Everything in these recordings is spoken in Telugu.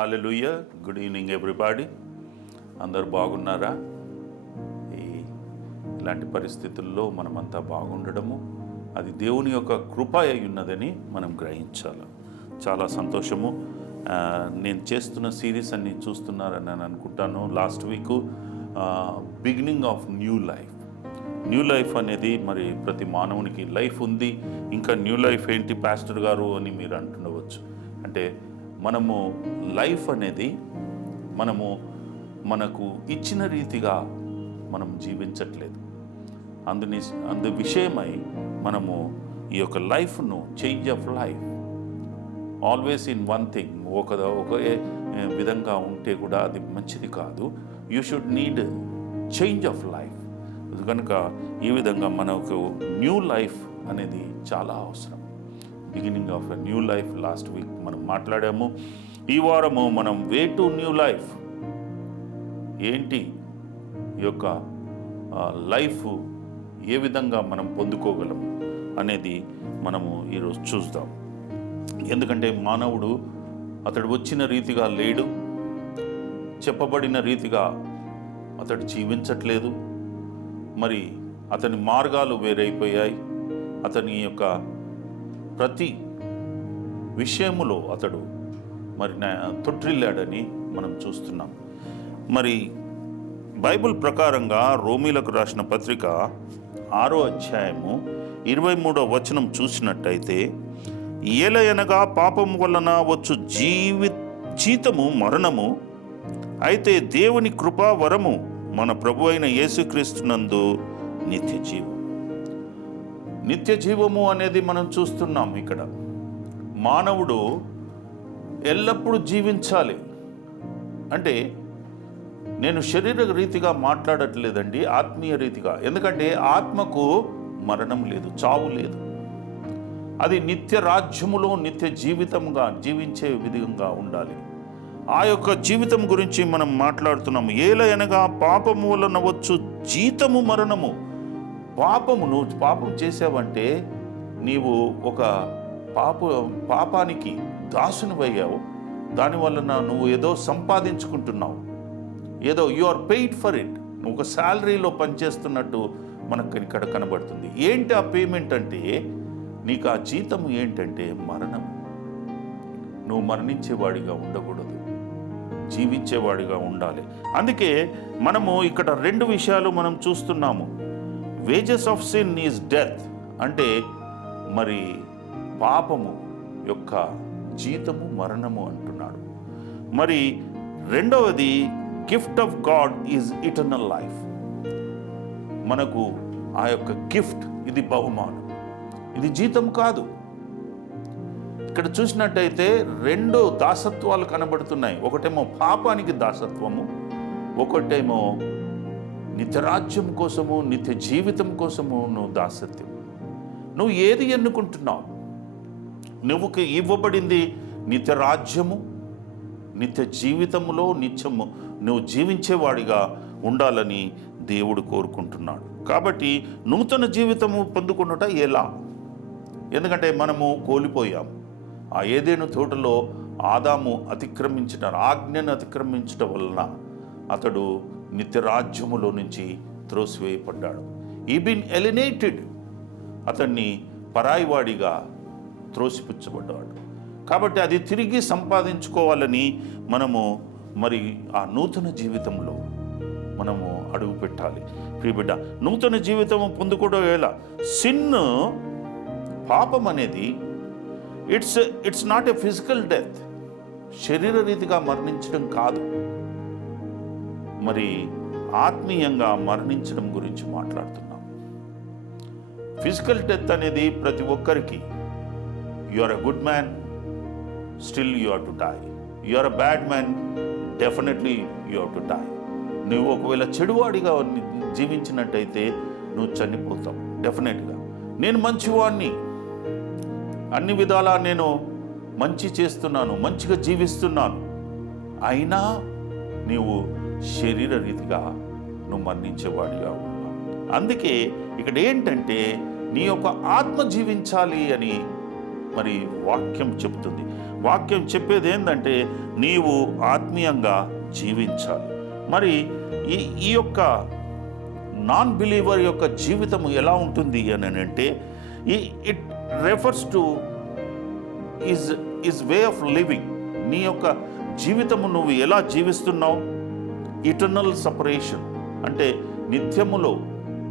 హల్లెలూయా. Good evening everybody. అందరూ బాగున్నారా? ఇలాంటి పరిస్థితుల్లో మనమంతా బాగుండడము అది దేవుని యొక్క కృప అయి ఉన్నదని మనం గ్రహించాలి. చాలా సంతోషము. నేను చేస్తున్న సిరీస్ అన్ని చూస్తున్నారని నేను అనుకుంటాను. Last week beginning of new life అనేది మరి ప్రతి మానవునికి లైఫ్ ఉంది. ఇంకా న్యూ లైఫ్ ఏంటి పాస్టర్ గారు అని మీరు అంటుండవచ్చు. అంటే మనము లైఫ్ అనేది మనకు ఇచ్చిన రీతిగా మనం జీవించట్లేదు. అందు విషయమై మనము ఈ యొక్క లైఫ్ను change of life always in one thing ఒకే విధంగా ఉంటే కూడా అది మంచిది కాదు. You should need change of life. కనుక ఈ విధంగా మనకు న్యూ లైఫ్ అనేది చాలా అవసరం. Beginning of a new life last week మనం మాట్లాడాము. ఈ వారము మనం వే టు న్యూ లైఫ్ ఏంటి, ఈ యొక్క లైఫ్ ఏ విధంగా మనం పొందుకోగలం అనేది మనము ఈరోజు చూద్దాం. ఎందుకంటే మానవుడు అతడు వచ్చిన రీతిగా లేడు, చెప్పబడిన రీతిగా అతడు జీవించట్లేదు. మరి అతని మార్గాలు వేరైపోయాయి. అతని యొక్క ప్రతి విషయములో అతడు మరి తొట్టిల్లాడని మనం చూస్తున్నాం. మరి బైబిల్ ప్రకారంగా రోమీలకు రాసిన పత్రిక 6వ అధ్యాయము 23వ వచనం చూసినట్టయితే, ఏలయనగా పాపము వలన వచ్చు జీతము మరణము, అయితే దేవుని కృపా వరము మన ప్రభు అయిన యేసుక్రీస్తునందు నిత్య జీవము అనేది మనం చూస్తున్నాం. ఇక్కడ మానవుడు ఎల్లప్పుడూ జీవించాలి. అంటే నేను శరీర రీతిగా మాట్లాడట్లేదండి, ఆత్మీయ రీతిగా. ఎందుకంటే ఆత్మకు మరణం లేదు, చావు లేదు. అది నిత్య రాజ్యములో నిత్య జీవితంగా జీవించే విధంగా ఉండాలి. ఆ యొక్క జీవితం గురించి మనం మాట్లాడుతున్నాము. ఏలయనగా పాపము వలన వచ్చు జీతము మరణము. నువ్వు పాపం చేసావంటే నీవు ఒక పాపానికి దాసునివయ్యావు. దానివలన నువ్వు ఏదో సంపాదించుకుంటున్నావు, ఏదో you are paid for it. నువ్వు ఒక శాలరీలో పనిచేస్తున్నట్టు మనకు ఇక్కడ కనబడుతుంది. ఏంటి ఆ పేమెంట్ అంటే, నీకు ఆ జీతం ఏంటంటే మరణం. నువ్వు మరణించేవాడిగా ఉండకూడదు, జీవించేవాడిగా ఉండాలి. అందుకే మనము ఇక్కడ 2 విషయాలు మనం చూస్తున్నాము. Wages of sin is death, అంటే మరి పాపము యొక్క జీతము మరణము అంటున్నాడు. మరి రెండవది gift of God is eternal life. మనకు ఆ యొక్క గిఫ్ట్, ఇది బహుమానం, ఇది జీతం కాదు. ఇక్కడ చూసినట్టయితే 2 దాసత్వాలు కనబడుతున్నాయి. ఒకటేమో పాపానికి దాసత్వము, ఒకటేమో నిత్యరాజ్యం కోసము, నిత్య జీవితం కోసము నువ్వు దాసత్వం. నువ్వు ఏది ఎన్నుకుంటున్నావు? నువ్వు ఇవ్వబడింది నిత్యరాజ్యము, నిత్య జీవితములో నిత్యము నువ్వు జీవించేవాడిగా ఉండాలని దేవుడు కోరుకుంటున్నాడు. కాబట్టి నూతన జీవితము పొందుకున్నట ఎలా? ఎందుకంటే మనము కోల్పోయాము. ఆ ఏదేను తోటలో ఆదాము ఆజ్ఞను అతిక్రమించడం వలన అతడు నిత్యరాజ్యములో నుంచి త్రోసివేయబడ్డాడు. ఈ బిన్ ఎలినేటెడ్, అతన్ని పరాయివాడిగా త్రోసిపుచ్చబడ్డాడు. కాబట్టి అది తిరిగి సంపాదించుకోవాలని మనము మరి ఆ నూతన జీవితంలో మనము అడుగు పెట్టాలి. ప్రియబిడ్డ, నూతన జీవితము పొందుకోవడం ఎలా? పాపం అనేది it's not a physical death, శరీర రీతిగా మరణించడం కాదు, మరి ఆత్మీయంగా మరణించడం గురించి మాట్లాడుతున్నాం. ఫిజికల్ డెత్ అనేది ప్రతి ఒక్కరికి, you are a good man, still you are to die. You are a bad man, definitely you are to die. నువ్వు ఒకవేళ చెడువాడిగా జీవించినట్టయితే నువ్వు చనిపోతావు డెఫినెట్గా. నేను మంచివాడిని, అన్ని విధాలా నేను మంచి చేస్తున్నాను, మంచిగా జీవిస్తున్నాను, అయినా నీవు శరీర రీతిగా నువ్వు మరణించేవాడిగా ఉన్నావు. అందుకే ఇక్కడ ఏంటంటే నీ యొక్క ఆత్మ జీవించాలి అని మరి వాక్యం చెబుతుంది. వాక్యం చెప్పేది ఏంటంటే నీవు ఆత్మీయంగా జీవించాలి. మరి ఈ యొక్క నాన్ బిలీవర్ యొక్క జీవితం ఎలా ఉంటుంది అని అంటే it refers to is way of living. నీ యొక్క జీవితము నువ్వు ఎలా జీవిస్తున్నావు, ఇటర్నల్ సపరేషన్ అంటే నిత్యములో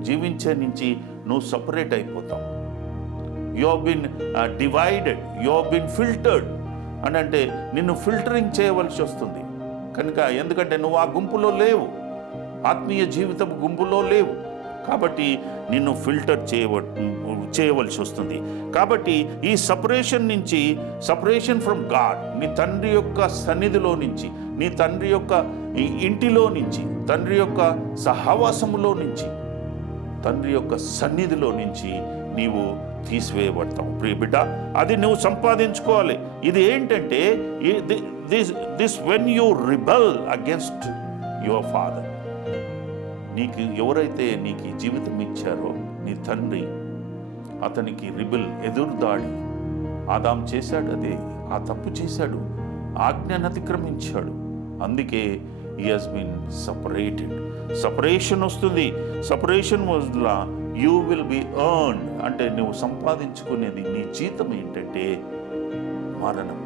జీవించే నుంచి నువ్వు సపరేట్ అయిపోతావు. You have been divided, you have been filtered అని అంటే నిన్ను ఫిల్టరింగ్ చేయవలసి వస్తుంది కనుక, ఎందుకంటే నువ్వు ఆ గుంపులో లేవు, ఆత్మీయ జీవితం గుంపులో లేవు కాబట్టి నిన్ను ఫిల్టర్ చేయవలసి వస్తుంది. కాబట్టి ఈ సపరేషన్ ఫ్రమ్ గాడ్, నీ తండ్రి యొక్క సన్నిధిలో నుంచి, నీ తండ్రి యొక్క ఇంటిలో నుంచి, తండ్రి యొక్క సహవాసములో నుంచి, తండ్రి యొక్క సన్నిధిలో నుంచి నీవు తీసివేయబడతావు. ప్రియ బిడ్డ, అది నువ్వు సంపాదించుకోవాలి. ఇది ఏంటంటే this when you rebel against your father. నీకు ఎవరైతే నీకు ఈ జీవితం ఇచ్చారో నీ తండ్రి, అతనికి ఎదురుదాడి ఆదాం చేశాడు, అదే ఆ తప్పు చేశాడు, ఆజ్ఞను అతిక్రమించాడు. అందుకే he has been separated. Separation వస్తుంది. సపరేషన్ వల్ల యూ విల్ బి ఎర్న్డ్ అంటే నువ్వు సంపాదించుకునేది నీ జీతం ఏంటంటే మరణం.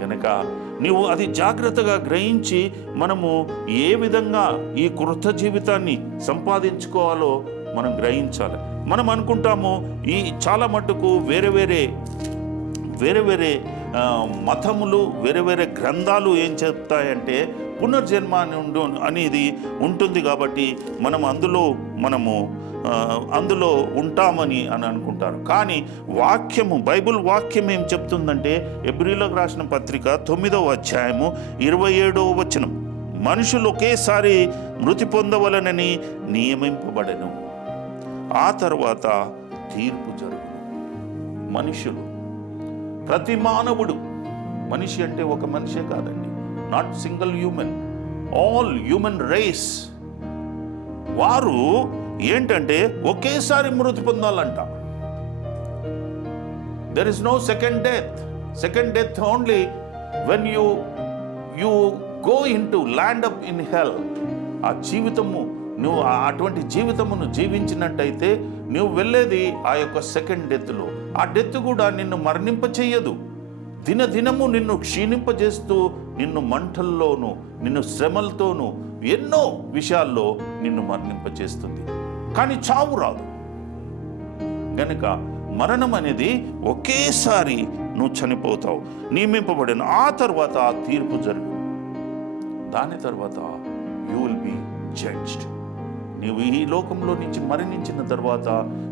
కనుక నీవు అది జాగ్రత్తగా గ్రహించి మనము ఏ విధంగా ఈ కృత జీవితాన్ని సంపాదించుకోవాలో మనం గ్రహించాలి. మనం అనుకుంటాము ఈ చాలా మట్టుకు వేరే వేరే మతములు, వేరే గ్రంథాలు ఏం చెప్తాయంటే పునర్జన్మ అనేది ఉంటుంది కాబట్టి అందులో ఉంటామని అనుకుంటారు. కానీ బైబిల్ వాక్యం ఏం చెప్తుందంటే ఎబ్రీలకు రాసిన పత్రిక 9వ అధ్యాయము 27వ వచనం, మనుషులు ఒకేసారి మృతి పొందవలనని నియమింపబడెను, ఆ తర్వాత తీర్పు జరుగును. మనుషులు, ప్రతి మానవుడు, మనిషి అంటే ఒక మనిషే కాదండి, not single human, all human race, వారు ఏంటంటే ఒకేసారి మృతి పొందాలంట. There is no second death only when you go in to land up in hell. ఆ జీవితము నువ్వు అటువంటి జీవితమును జీవించినట్టయితే నువ్వు వెళ్ళేది ఆ యొక్క సెకండ్ డెత్లో. ఆ డెత్ కూడా నిన్ను మరణింప చెయ్యదు, దినదినము నిన్ను క్షీణింపజేస్తూ నిన్ను మంటల్లోనూ నిన్ను శ్రమలతోనూ ఎన్నో విషయాల్లో నిన్ను మరణింపజేస్తుంది. కానీ చావు రాదు. గనుక మరణం అనేది ఒకేసారి నువ్వు చనిపోతావు, నియమింపబడిన ఆ తర్వాత ఆ తీర్పు జరుగు. దాని తర్వాత యూ విల్ బి జడ్జ్డ్. నీవు ఈ లోకంలో నుంచి మరణించిన తర్వాత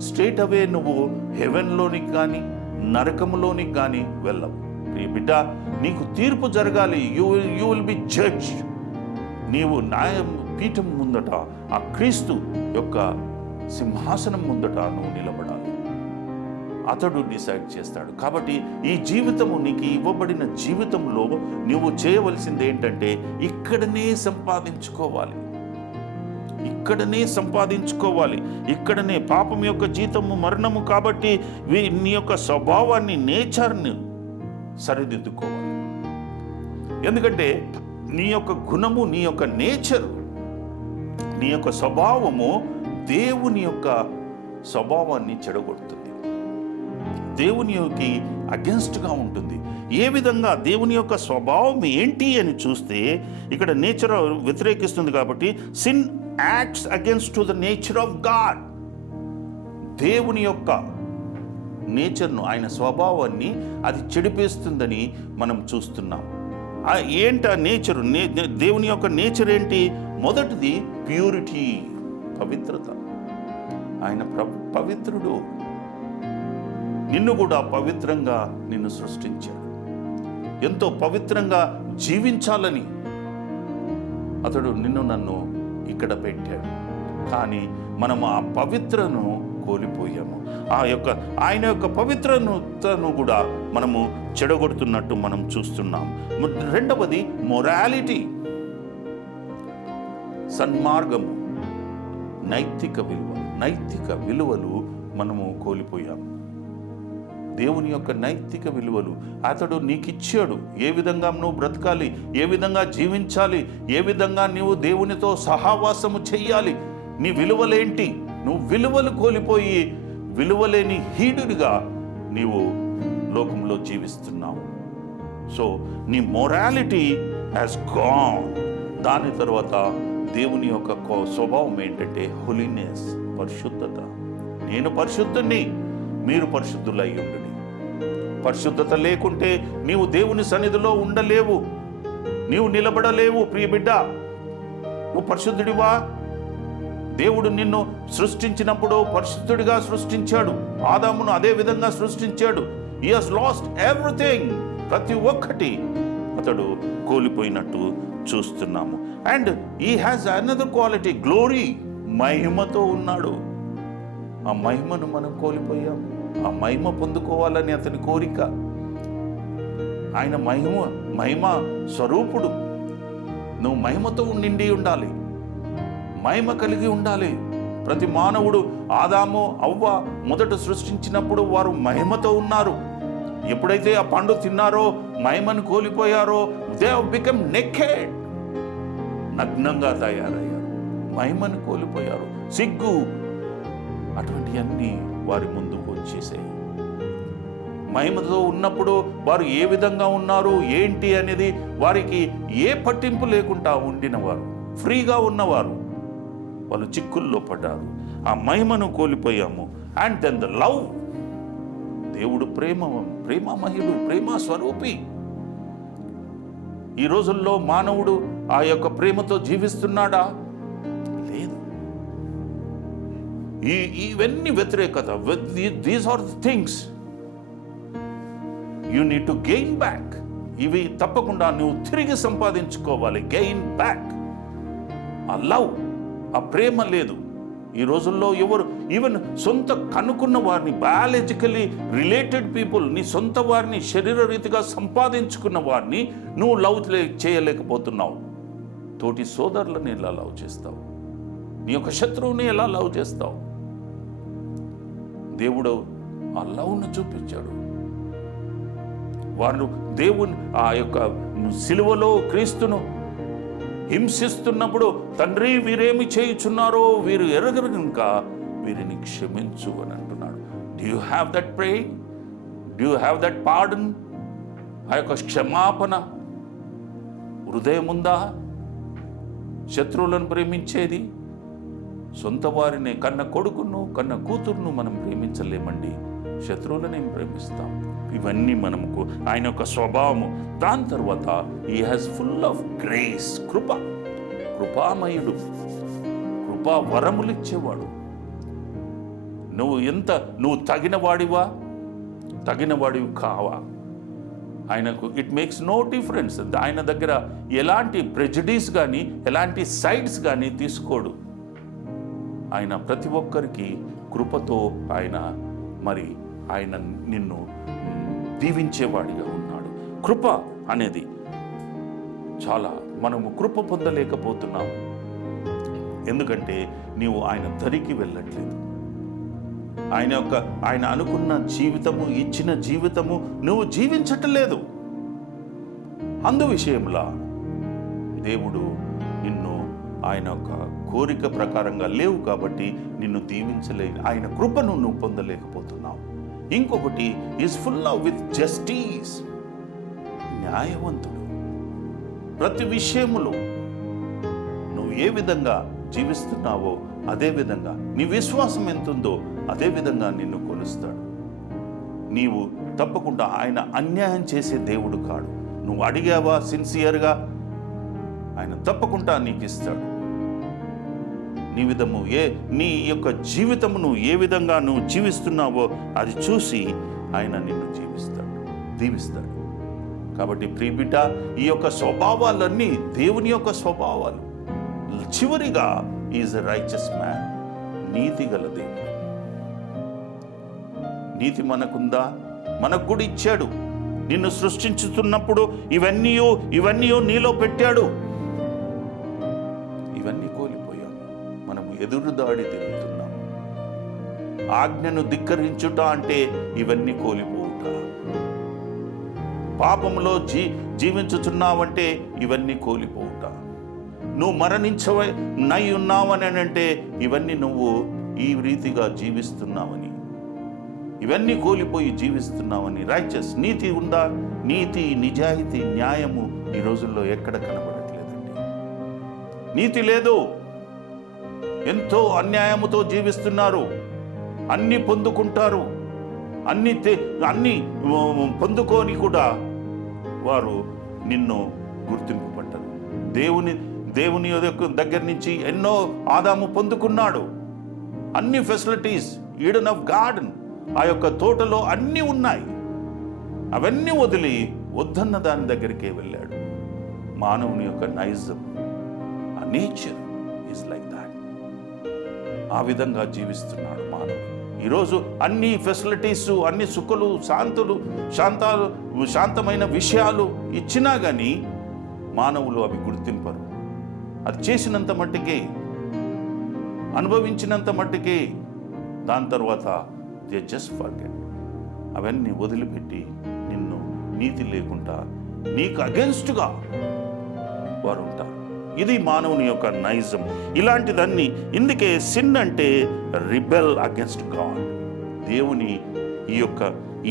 స్ట్రేట్ అవే నువ్వు హెవెన్లోనికి కానీ నరకంలోనికి కానీ వెళ్ళవు. ప్రియ బిడ్డ, నీకు తీర్పు జరగాలి. You will be judged. నీవు న్యాయం పీఠం ముందట, ఆ క్రీస్తు యొక్క సింహాసనం ముందట నువ్వు నిలబడాలి. అతడు డిసైడ్ చేస్తాడు. కాబట్టి ఈ జీవితము, నీకు ఇవ్వబడిన జీవితంలో నువ్వు చేయవలసింది ఏంటంటే ఇక్కడనే సంపాదించుకోవాలి. ఇక్కడనే పాపం యొక్క జీతము మరణము. కాబట్టి నీ యొక్క స్వభావాన్ని, నేచర్ని సరిదిద్దుకోవాలి. ఎందుకంటే నీ యొక్క గుణము, నీ యొక్క నేచర్, నీ యొక్క స్వభావము దేవుని యొక్క స్వభావాన్ని చెడగొడుతుంది, దేవునికి అగెన్స్ట్గా ఉంటుంది. ఏ విధంగా దేవుని యొక్క స్వభావం ఏంటి అని చూస్తే ఇక్కడ నేచర్ వ్యతిరేకిస్తుంది. కాబట్టి sin acts against to the nature of God. దేవుని యొక్క నేచర్ను, ఆయన స్వభావాన్ని అది చెడిపేస్తుందని మనం చూస్తున్నాం. ఏంటి ఆ నేచరు? దేవుని యొక్క నేచర్ ఏంటి? మొదటిది ప్యూరిటీ, పవిత్రత. ఆయన పవిత్రుడు. నిన్ను కూడా పవిత్రంగా నిన్ను సృష్టించాడు. ఎంతో పవిత్రంగా జీవించాలని అతడు నన్ను ఇక్కడ పెట్టాడు. కానీ మనం ఆ పవిత్రను కోల్పోయాము. ఆయన యొక్క పవిత్రతను కూడా మనము చెడగొడుతున్నట్టు మనం చూస్తున్నాం. రెండవది మొరాలిటీ, సన్మార్గము, నైతిక విలువలు మనము కోల్పోయాము. దేవుని యొక్క నైతిక విలువలు అతడు నీకు ఇచ్చాడు. ఏ విధంగా నువ్వు బ్రతకాలి, ఏ విధంగా జీవించాలి, ఏ విధంగా నీవు దేవునితో సహవాసము చెయ్యాలి, నీ విలువలేంటి. నువ్వు విలువలు కోల్పోయి విలువలేని హీనుడిగా నీవు లోకంలో జీవిస్తున్నావు. సో నీ మొరాలిటీ హ్యాస్ గాన్. దాని తర్వాత దేవుని యొక్క స్వభావం ఏంటంటే హోలీనెస్, పరిశుద్ధత. నేను పరిశుద్ధుని, మీరు పరిశుద్ధులై ఉండుడి. పరిశుద్ధత లేకుంటే నీవు దేవుని సన్నిధిలో ఉండలేవు, నీవు నిలబడలేవు. ప్రియ బిడ్డ, నువ్వు పరిశుద్ధుడివా? దేవుడు నిన్ను సృష్టించినప్పుడు పరిశుద్ధుడిగా సృష్టించాడు. ఆదామును అదే విధంగా సృష్టించాడు. He has lost everything. ప్రతి ఒక్కటి అతడు కోల్పోయినట్టు చూస్తున్నాము. And he has another quality, glory. మహిమతో ఉన్నాడు. ఆ మహిమను మనం కోల్పోయాం. ఆ మహిమ పొందుకోవాలని అతని కోరిక. ఆయన మహిమ స్వరూపుడు. నువ్వు మహిమతో నిండి ఉండాలి, మహిమ కలిగి ఉండాలి. ప్రతి మానవుడు, ఆదాము అవ్వ మొదట సృష్టించినప్పుడు వారు మహిమతో ఉన్నారు. ఎప్పుడైతే ఆ పండు తిన్నారో మహిమను కోల్పోయారో, దే హావ్ బికమ్ నెకెడ్. నగ్నంగా తయారయ్యారు, మహిమను కోల్పోయారు. సిగ్గు, అటువంటివన్నీ వారి ముందుకు వచ్చేసాయి. మహిమతో ఉన్నప్పుడు వారు ఏ విధంగా ఉన్నారు ఏంటి అనేది వారికి ఏ పట్టింపు లేకుండా ఉండినవారు, ఫ్రీగా ఉన్నవారు. వాళ్ళు చిక్కుల్లో పడ్డారు. ఆ మహిమను కోల్పోయాము. And then the love. దేవుడు ప్రేమమయుడు, ప్రేమ స్వరూపి. ఈ రోజుల్లో మానవుడు ఆ యొక్క ప్రేమతో జీవిస్తున్నాడా? లేదు. ఇవన్నీ వ్యతిరేకత. These are the things you need to gain back. ఇవి తప్పకుండా నువ్వు తిరిగి సంపాదించుకోవాలి. Gain back. ఆ లవ్, ఆ ప్రేమ లేదు ఈ రోజుల్లో. ఎవరు ఈవెన్ సొంత కనుక్కున్న వారిని, బయాలజికలీ రిలేటెడ్ పీపుల్, నీ సొంత వారిని, శరీర రీతిగా సంపాదించుకున్న వారిని నువ్వు లవ్ చేయలేకపోతున్నావు. తోటి సోదరులను ఎలా లవ్ చేస్తావు? నీ యొక్క శత్రువుని ఎలా లవ్ చేస్తావు? దేవుడు ఆ లవ్ను చూపించాడు. వారు దేవుని ఆ యొక్క సిలువలో క్రీస్తును హింసిస్తున్నప్పుడు, తండ్రి వీరేమి చేయుచున్నారో వీరు ఎరగరు కనుక వీరిని క్షమించు అని అంటున్నాడు. Do you have that praying? Do you have that pardon? ఆ యొక్క క్షమాపణ హృదయం ఉందా? శత్రువులను ప్రేమించేది, సొంత వారిని, కన్న కొడుకును కన్న కూతురును మనం ప్రేమించలేమండి, శత్రువులను ఏం ప్రేమిస్తాం? ఇవన్నీ మనకు ఆయన యొక్క స్వభావము. దాని తర్వాత he has full of grace, కృపామయుడు, కృపా వరములిచ్చేవాడు. నువ్వు తగిన వాడివి కావా? ఆయనకు ఇట్ మేక్స్ నో డిఫరెన్స్. ఆయన దగ్గర ఎలాంటి ప్రెజుడీస్ కానీ ఎలాంటి సైడ్స్ కానీ తీసుకోడు. ఆయన ప్రతి ఒక్కరికి కృపతో ఆయన నిన్ను దీవించేవాడిగా ఉన్నాడు. కృప అనేది చాలా మనము కృప పొందలేకపోతున్నాం. ఎందుకంటే నీవు ఆయన దరికి వెళ్ళట్లేదు. ఆయన అనుకున్న జీవితము, ఇచ్చిన జీవితము నువ్వు జీవించట్లేదు. అందు విషయంలో దేవుడు నిన్ను ఆయన యొక్క కోరిక ప్రకారంగా లేవు కాబట్టి నిన్ను దీవించలేదు. ఆయన కృపను నువ్వు పొందలేకపోతున్నావు. ఇంకొకటి, is full of with justice, న్యాయవంతుడు. ప్రతి విషయములో నువ్వు ఏ విధంగా జీవిస్తున్నావో అదే విధంగా, నీ విశ్వాసం ఎంతుందో అదే విధంగా నిన్ను కొలుస్తాడు. నీవు తప్పకుండా ఆయన అన్యాయం చేసే దేవుడు కాడు. నువ్వు అడిగావా సిన్సియర్గా, ఆయన తప్పకుండా నీకు ఇస్తాడు. నీ యొక్క జీవితము నువ్వు ఏ విధంగా నువ్వు జీవిస్తున్నావో అది చూసి ఆయన నిన్ను దీవిస్తాడు. కాబట్టి ప్రియ బిడ్డ, ఈ యొక్క స్వభావాలన్నీ దేవుని యొక్క స్వభావాలు. చివరిగా ఈజ్ ఎ రైచస్ మ్యాన్, నీతి గల దేవుడు. నీతి మనకుందా? మనకు కూడా ఇచ్చాడు. నిన్ను సృష్టించుతున్నప్పుడు ఇవన్నీ నీలో పెట్టాడు. ఇవన్నీ కోల్పోయాం. మనము ఎదురుదాడి తిరుగుతున్నాం. ఆజ్ఞను ధిక్కరించుట అంటే ఇవన్నీ కోల్పోవడం. పాపంలో జీవించుచున్నావంటే ఇవన్నీ కోల్పోవుట. నువ్వు మరణించనై ఉన్నావని అంటే ఇవన్నీ నువ్వు ఈ రీతిగా జీవిస్తున్నావని, ఇవన్నీ కోల్పోయి జీవిస్తున్నావని. రైచస్ నీతి ఉందా? నీతి, నిజాయితీ, న్యాయము ఈ రోజుల్లో ఎక్కడ కనబడట్లేదండి. నీతి లేదు. ఎంతో అన్యాయముతో జీవిస్తున్నారు. అన్నీ పొందుకుంటారు, అన్నీ పొందుకొని కూడా వారు నిన్ను గుర్తింపు పట్టరు. దేవుని దగ్గర నుంచి ఎన్నో ఆదాము పొందుకున్నాడు. అన్ని ఫెసిలిటీస్, ఈడెన్ ఆఫ్ గార్డెన్, ఆ యొక్క తోటలో అన్నీ ఉన్నాయి. అవన్నీ వదిలి వద్దన్న దాని దగ్గరికే వెళ్ళాడు. మానవుని యొక్క నైజం, ఆ నేచర్ ఈజ్ లైక్ దాట్. ఆ విధంగా జీవిస్తున్నాడు మానవుడు. ఈరోజు అన్ని ఫెసిలిటీస్, అన్ని సుఖలు, శాంతమైన విషయాలు ఇచ్చినా కానీ మానవులు అవి గుర్తింపరు. అది చేసినంత మట్టికే, అనుభవించినంత మట్టికే, దాని తర్వాత దే జస్ట్ ఫర్గెట్. అవన్నీ వదిలిపెట్టి నిన్ను నీతి లేకుండా నీకు అగెన్స్ట్గా వారు ఉంటారు. ఇది మానవుని యొక్క నైజం. ఇలాంటిదన్నీ ఇందుకే సిన్ అంటే రిబెల్ అగెన్స్ట్ గాడ్. దేవుని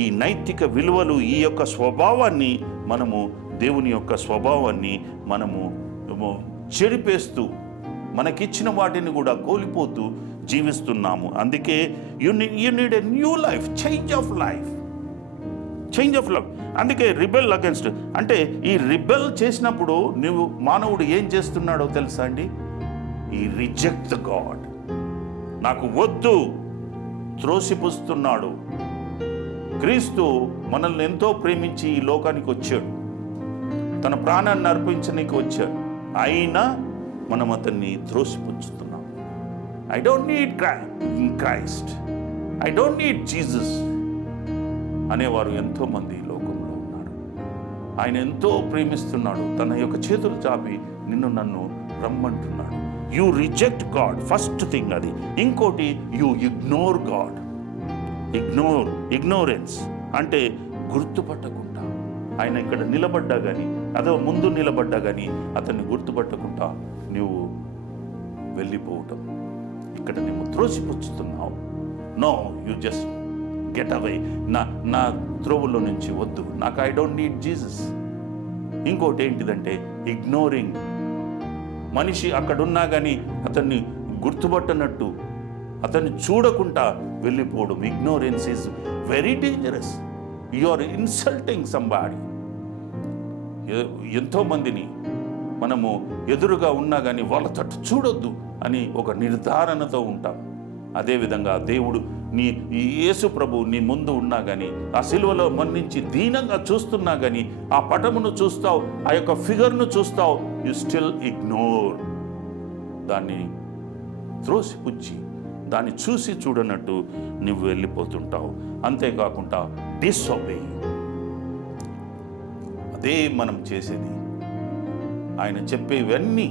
ఈ నైతిక విలువలు, ఈ యొక్క స్వభావాన్ని దేవుని యొక్క స్వభావాన్ని మనము చెరిపేస్తూ మనకిచ్చిన వాటిని కూడా కోల్పోతూ జీవిస్తున్నాము. అందుకే you need a new life, change of life. అందుకే రిబెల్ అగెన్స్ట్ అంటే ఈ రిబెల్ చేసినప్పుడు మానవుడు ఏం చేస్తున్నాడో తెలుసా అండి? ఈ రిజెక్ట్ గాడ్. నాకు వద్దు, త్రోసిపుస్తున్నాడు. క్రీస్తు మనల్ని ఎంతో ప్రేమించి ఈ లోకానికి వచ్చాడు, తన ప్రాణాన్ని అర్పించడానికి వచ్చాడు. అయినా మనం అతన్ని త్రోసిపుచ్చుతున్నాం. I don't need Christ, I don't need Jesus అనేవారు ఎంతోమంది లోకంలో ఉన్నారు. ఆయన ఎంతో ప్రేమిస్తున్నాడు, తన యొక్క చేతులు చాపి నన్ను రమ్మంటున్నాడు. You reject God, first thing అది. ఇంకోటి యూ ఇగ్నోర్ గాడ్. ఇగ్నోరెన్స్ అంటే గుర్తుపట్టకుండా, ఆయన ఇక్కడ నిలబడ్డా కానీ, ముందు నిలబడ్డా కానీ అతన్ని గుర్తుపట్టకుండా నువ్వు వెళ్ళిపోవటం. ఇక్కడ నువ్వు త్రోసిపుచ్చుతున్నావు. No, you just get away. నా త్రోవుల్లో నుంచి వద్దు, నాకు ఐ డోంట్ నీడ్ జీసస్. ఇంకోటి ఏంటిదంటే ఇగ్నోరింగ్. మనిషి అక్కడున్నా కానీ అతన్ని గుర్తుపట్టనట్టు, అతన్ని చూడకుండా వెళ్ళిపోవడం. Ignorance is very dangerous. You are insulting somebody. ఎంతోమందిని మనము ఎదురుగా ఉన్నా కానీ వాళ్ళ తట్టు చూడొద్దు అని ఒక నిర్ధారణతో ఉంటాం. అదేవిధంగా దేవుడు ఈ యేసు ప్రభు నీ ముందు ఉన్నా కానీ, ఆ సిలువలో మన్నించి దీనంగా చూస్తున్నా కానీ, ఆ పటమును చూస్తావు, ఆ యొక్క ఫిగర్ను చూస్తావు, యు స్టిల్ ఇగ్నోర్. దాన్ని త్రోసిపుచ్చి దాన్ని చూసి చూడనట్టు నువ్వు వెళ్ళిపోతుంటావు. అంతేకాకుండా డిసొబే, అదే మనం చేసేది. ఆయన చెప్పేవన్నీ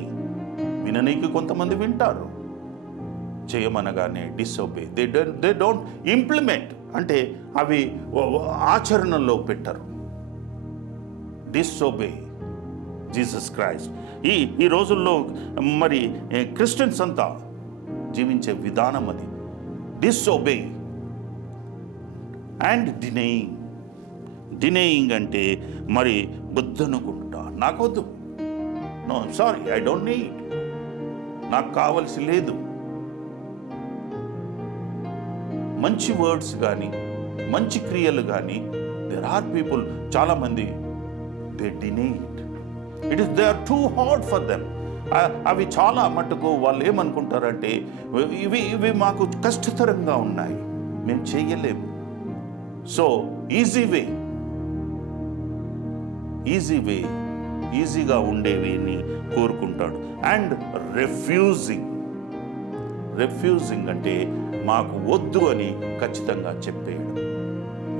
విననీకి కొంతమంది వింటారు, చేయమనగానే డిసొబే. దే డోంట్ ఇంప్లిమెంట్, అంటే అవి ఆచరణలో పెట్టరు. డిసొబే జీసస్ క్రైస్ట్. ఈ రోజుల్లో మరి క్రిస్టియన్స్ అంతా జీవించే విధానం అది. డిసొబే అండ్ డినేయింగ్ అంటే మరి బుద్ధనుకుంటా, నాకొద్దు, no sorry, I don't need, నాకు కావలసి లేదు. మంచి వర్డ్స్ కానీ, మంచి క్రియలు కానీ, దేర్ ఆర్ పీపుల్, చాలామంది they deny it they are too hard for them. అవి చాలా మటుకు వాళ్ళు ఏమనుకుంటారంటే ఇవి మాకు కష్టతరంగా ఉన్నాయి, మేము చేయలేము. సో ఈజీగా ఉండేవిని కోరుకుంటాడు. అండ్ రెఫ్యూజింగ్ అంటే మాకు వద్దు అని ఖచ్చితంగా చెప్పేయడం.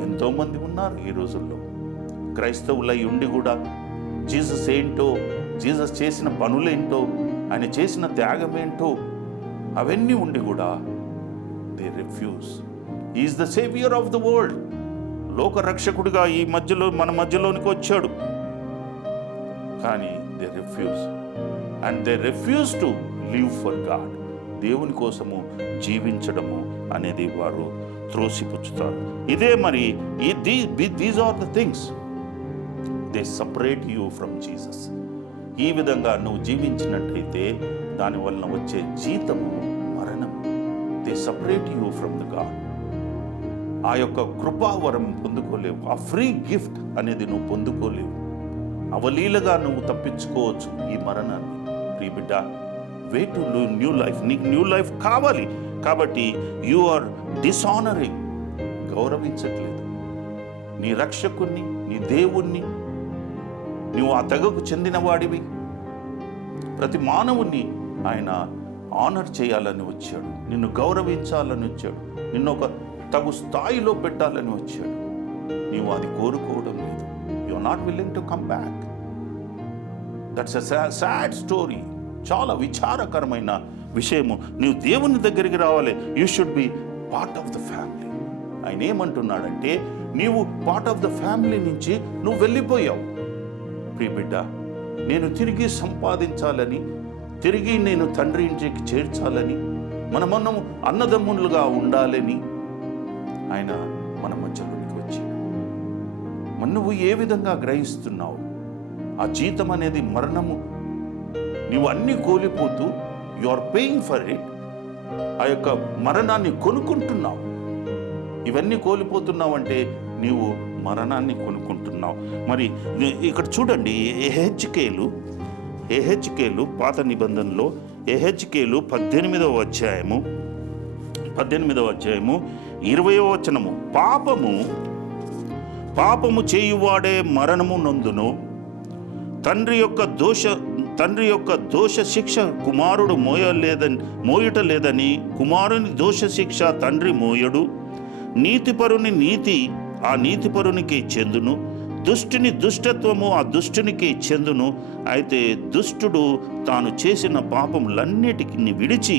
ఎంతోమంది ఉన్నారు ఈ రోజుల్లో క్రైస్తవులై ఉండి కూడా జీసస్ ఏంటో, జీసస్ చేసిన పనులేంటో, ఆయన చేసిన త్యాగం ఏంటో అవన్నీ ఉండి కూడా they refuse. Is the saviour of the world. లోక రక్షకుడిగా ఈ మధ్యలో మన మధ్యలోనికి వచ్చాడు. కానీ they refuse and they refuse to live for God. దేవుని కోసము జీవించడము అనేది వారు త్రోసిపుచ్చుతారు. ఇదే మరి these are the things they separate you from Jesus. ఈ విధంగా నువ్వు జీవించినట్టయితే దానివలన వచ్చే జీతము మరణం. They separate you from the God. ఆ యొక్క కృపావరం పొందుకోలేవు. ఆ ఫ్రీ గిఫ్ట్ అనేది నువ్వు పొందుకోలేవు. అవలీలగా నువ్వు తప్పించుకోవచ్చు ఈ మరణాన్ని. ప్రియ బిడ్డ, వే టు న్యూ లైఫ్. నీకు న్యూ లైఫ్ కావాలి కాబట్టి యు ఆర్ డిసానరింగ్, గౌరవించట్లేదు నీ రక్షకుణ్ణి, నీ దేవుణ్ణి. నువ్వు ఆ తెగకు చెందిన వాడివి. ప్రతి మానవుణ్ణి ఆయన ఆనర్ చేయాలని వచ్చాడు, నిన్ను గౌరవించాలని వచ్చాడు, నిన్ను ఒక తగు స్థాయిలో పెట్టాలని వచ్చాడు. నీవు అది కోరుకోవడం లేదు. You are not willing to come back. That's a sad story. చాలా విచారకరమైన విషయము. నీవు దేవుని దగ్గరికి రావాలి. You should be part of the family. ఆయన ఏమంటున్నాడంటే, నీవు పార్ట్ ఆఫ్ ద ఫ్యామిలీ నుంచి నువ్వు వెళ్ళిపోయావు. ప్రియ బిడ్డ, నేను తిరిగి సంపాదించాలని, తిరిగి నేను తండ్రి ఇంటికి చేర్చాలని, మనము అన్నదమ్ములుగా ఉండాలని ఆయన మన మధ్యలోనికి వచ్చాడు. నువ్వు ఏ విధంగా గ్రహిస్తున్నావు? ఆ జీతం అనేది మరణము. నీవు అన్నీ కోల్పోతూ you are paying for it. ఆ యొక్క మరణాన్ని కొనుక్కుంటున్నావు. ఇవన్నీ కోల్పోతున్నావు అంటే నీవు మరణాన్ని కొనుక్కుంటున్నావు. మరి ఇక్కడ చూడండి, ఎహెచ్కేలు పాత నిబంధనలో ఎహెచ్కేలు 18వ అధ్యాయము 20వ వచనము, పాపము చేయువాడే మరణము నొందును. తండ్రి యొక్క దోష శిక్ష కుమారుడు మోయుట లేదని కుమారుని దోష శిక్ష తండ్రి మోయడు. నీతిపరుని నీతి ఆ నీతిపరునికి చెందును, దుష్టుని దుష్టత్వము ఆ దుష్టునికి చెందును. అయితే దుష్టుడు తాను చేసిన పాపములన్నిటిని విడిచి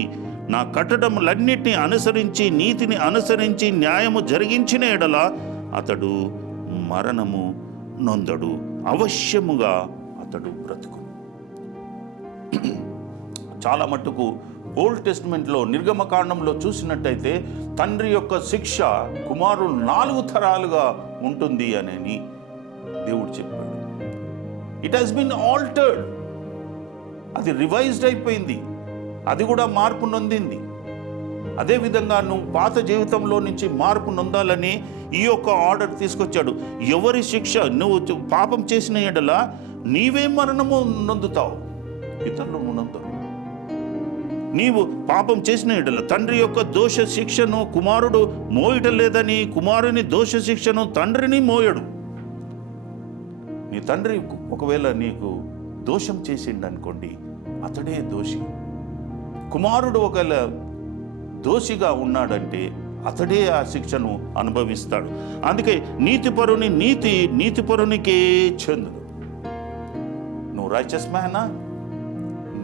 నా కట్టడములన్నిటిని అనుసరించి నీతిని అనుసరించి న్యాయము జరిగించిన ఎడల అతడు మరణము నొందడు, అవశ్యముగా అతడు బ్రతుకు. చాలా మట్టుకు ఓల్డ్ టెస్ట్మెంట్లో నిర్గమకాండంలో చూసినట్టయితే తండ్రి యొక్క శిక్ష కుమారుడు 4 తరాలుగా ఉంటుంది అని దేవుడు చెప్పాడు. It has been altered. అది రివైజ్డ్ అయిపోయింది. అది కూడా మార్పు నొందింది. అదేవిధంగా నువ్వు పాత జీవితంలో నుంచి మార్పు నొందాలని ఈ యొక్క ఆర్డర్ తీసుకొచ్చాడు. ఎవరి శిక్ష నువ్వు పాపం చేసిన ఎడల నీవే మరణము నొందుతావు, ఇతరులు నొందరు. నీవు పాపం చేసిన ఎడల తండ్రి యొక్క దోష శిక్షను కుమారుడు మోయటం లేదని కుమారుని దోష శిక్షను తండ్రిని మోయడు. నీ తండ్రి ఒకవేళ నీకు దోషం చేసిండు అనుకోండి, అతడే దోషి. కుమారుడు ఒకవేళ దోషిగా ఉన్నాడంటే అతడే ఆ శిక్షను అనుభవిస్తాడు. అందుకే నీతిపరుని నీతిపరునికే చెందును. నువ్వు రైచస్ మ్యానా,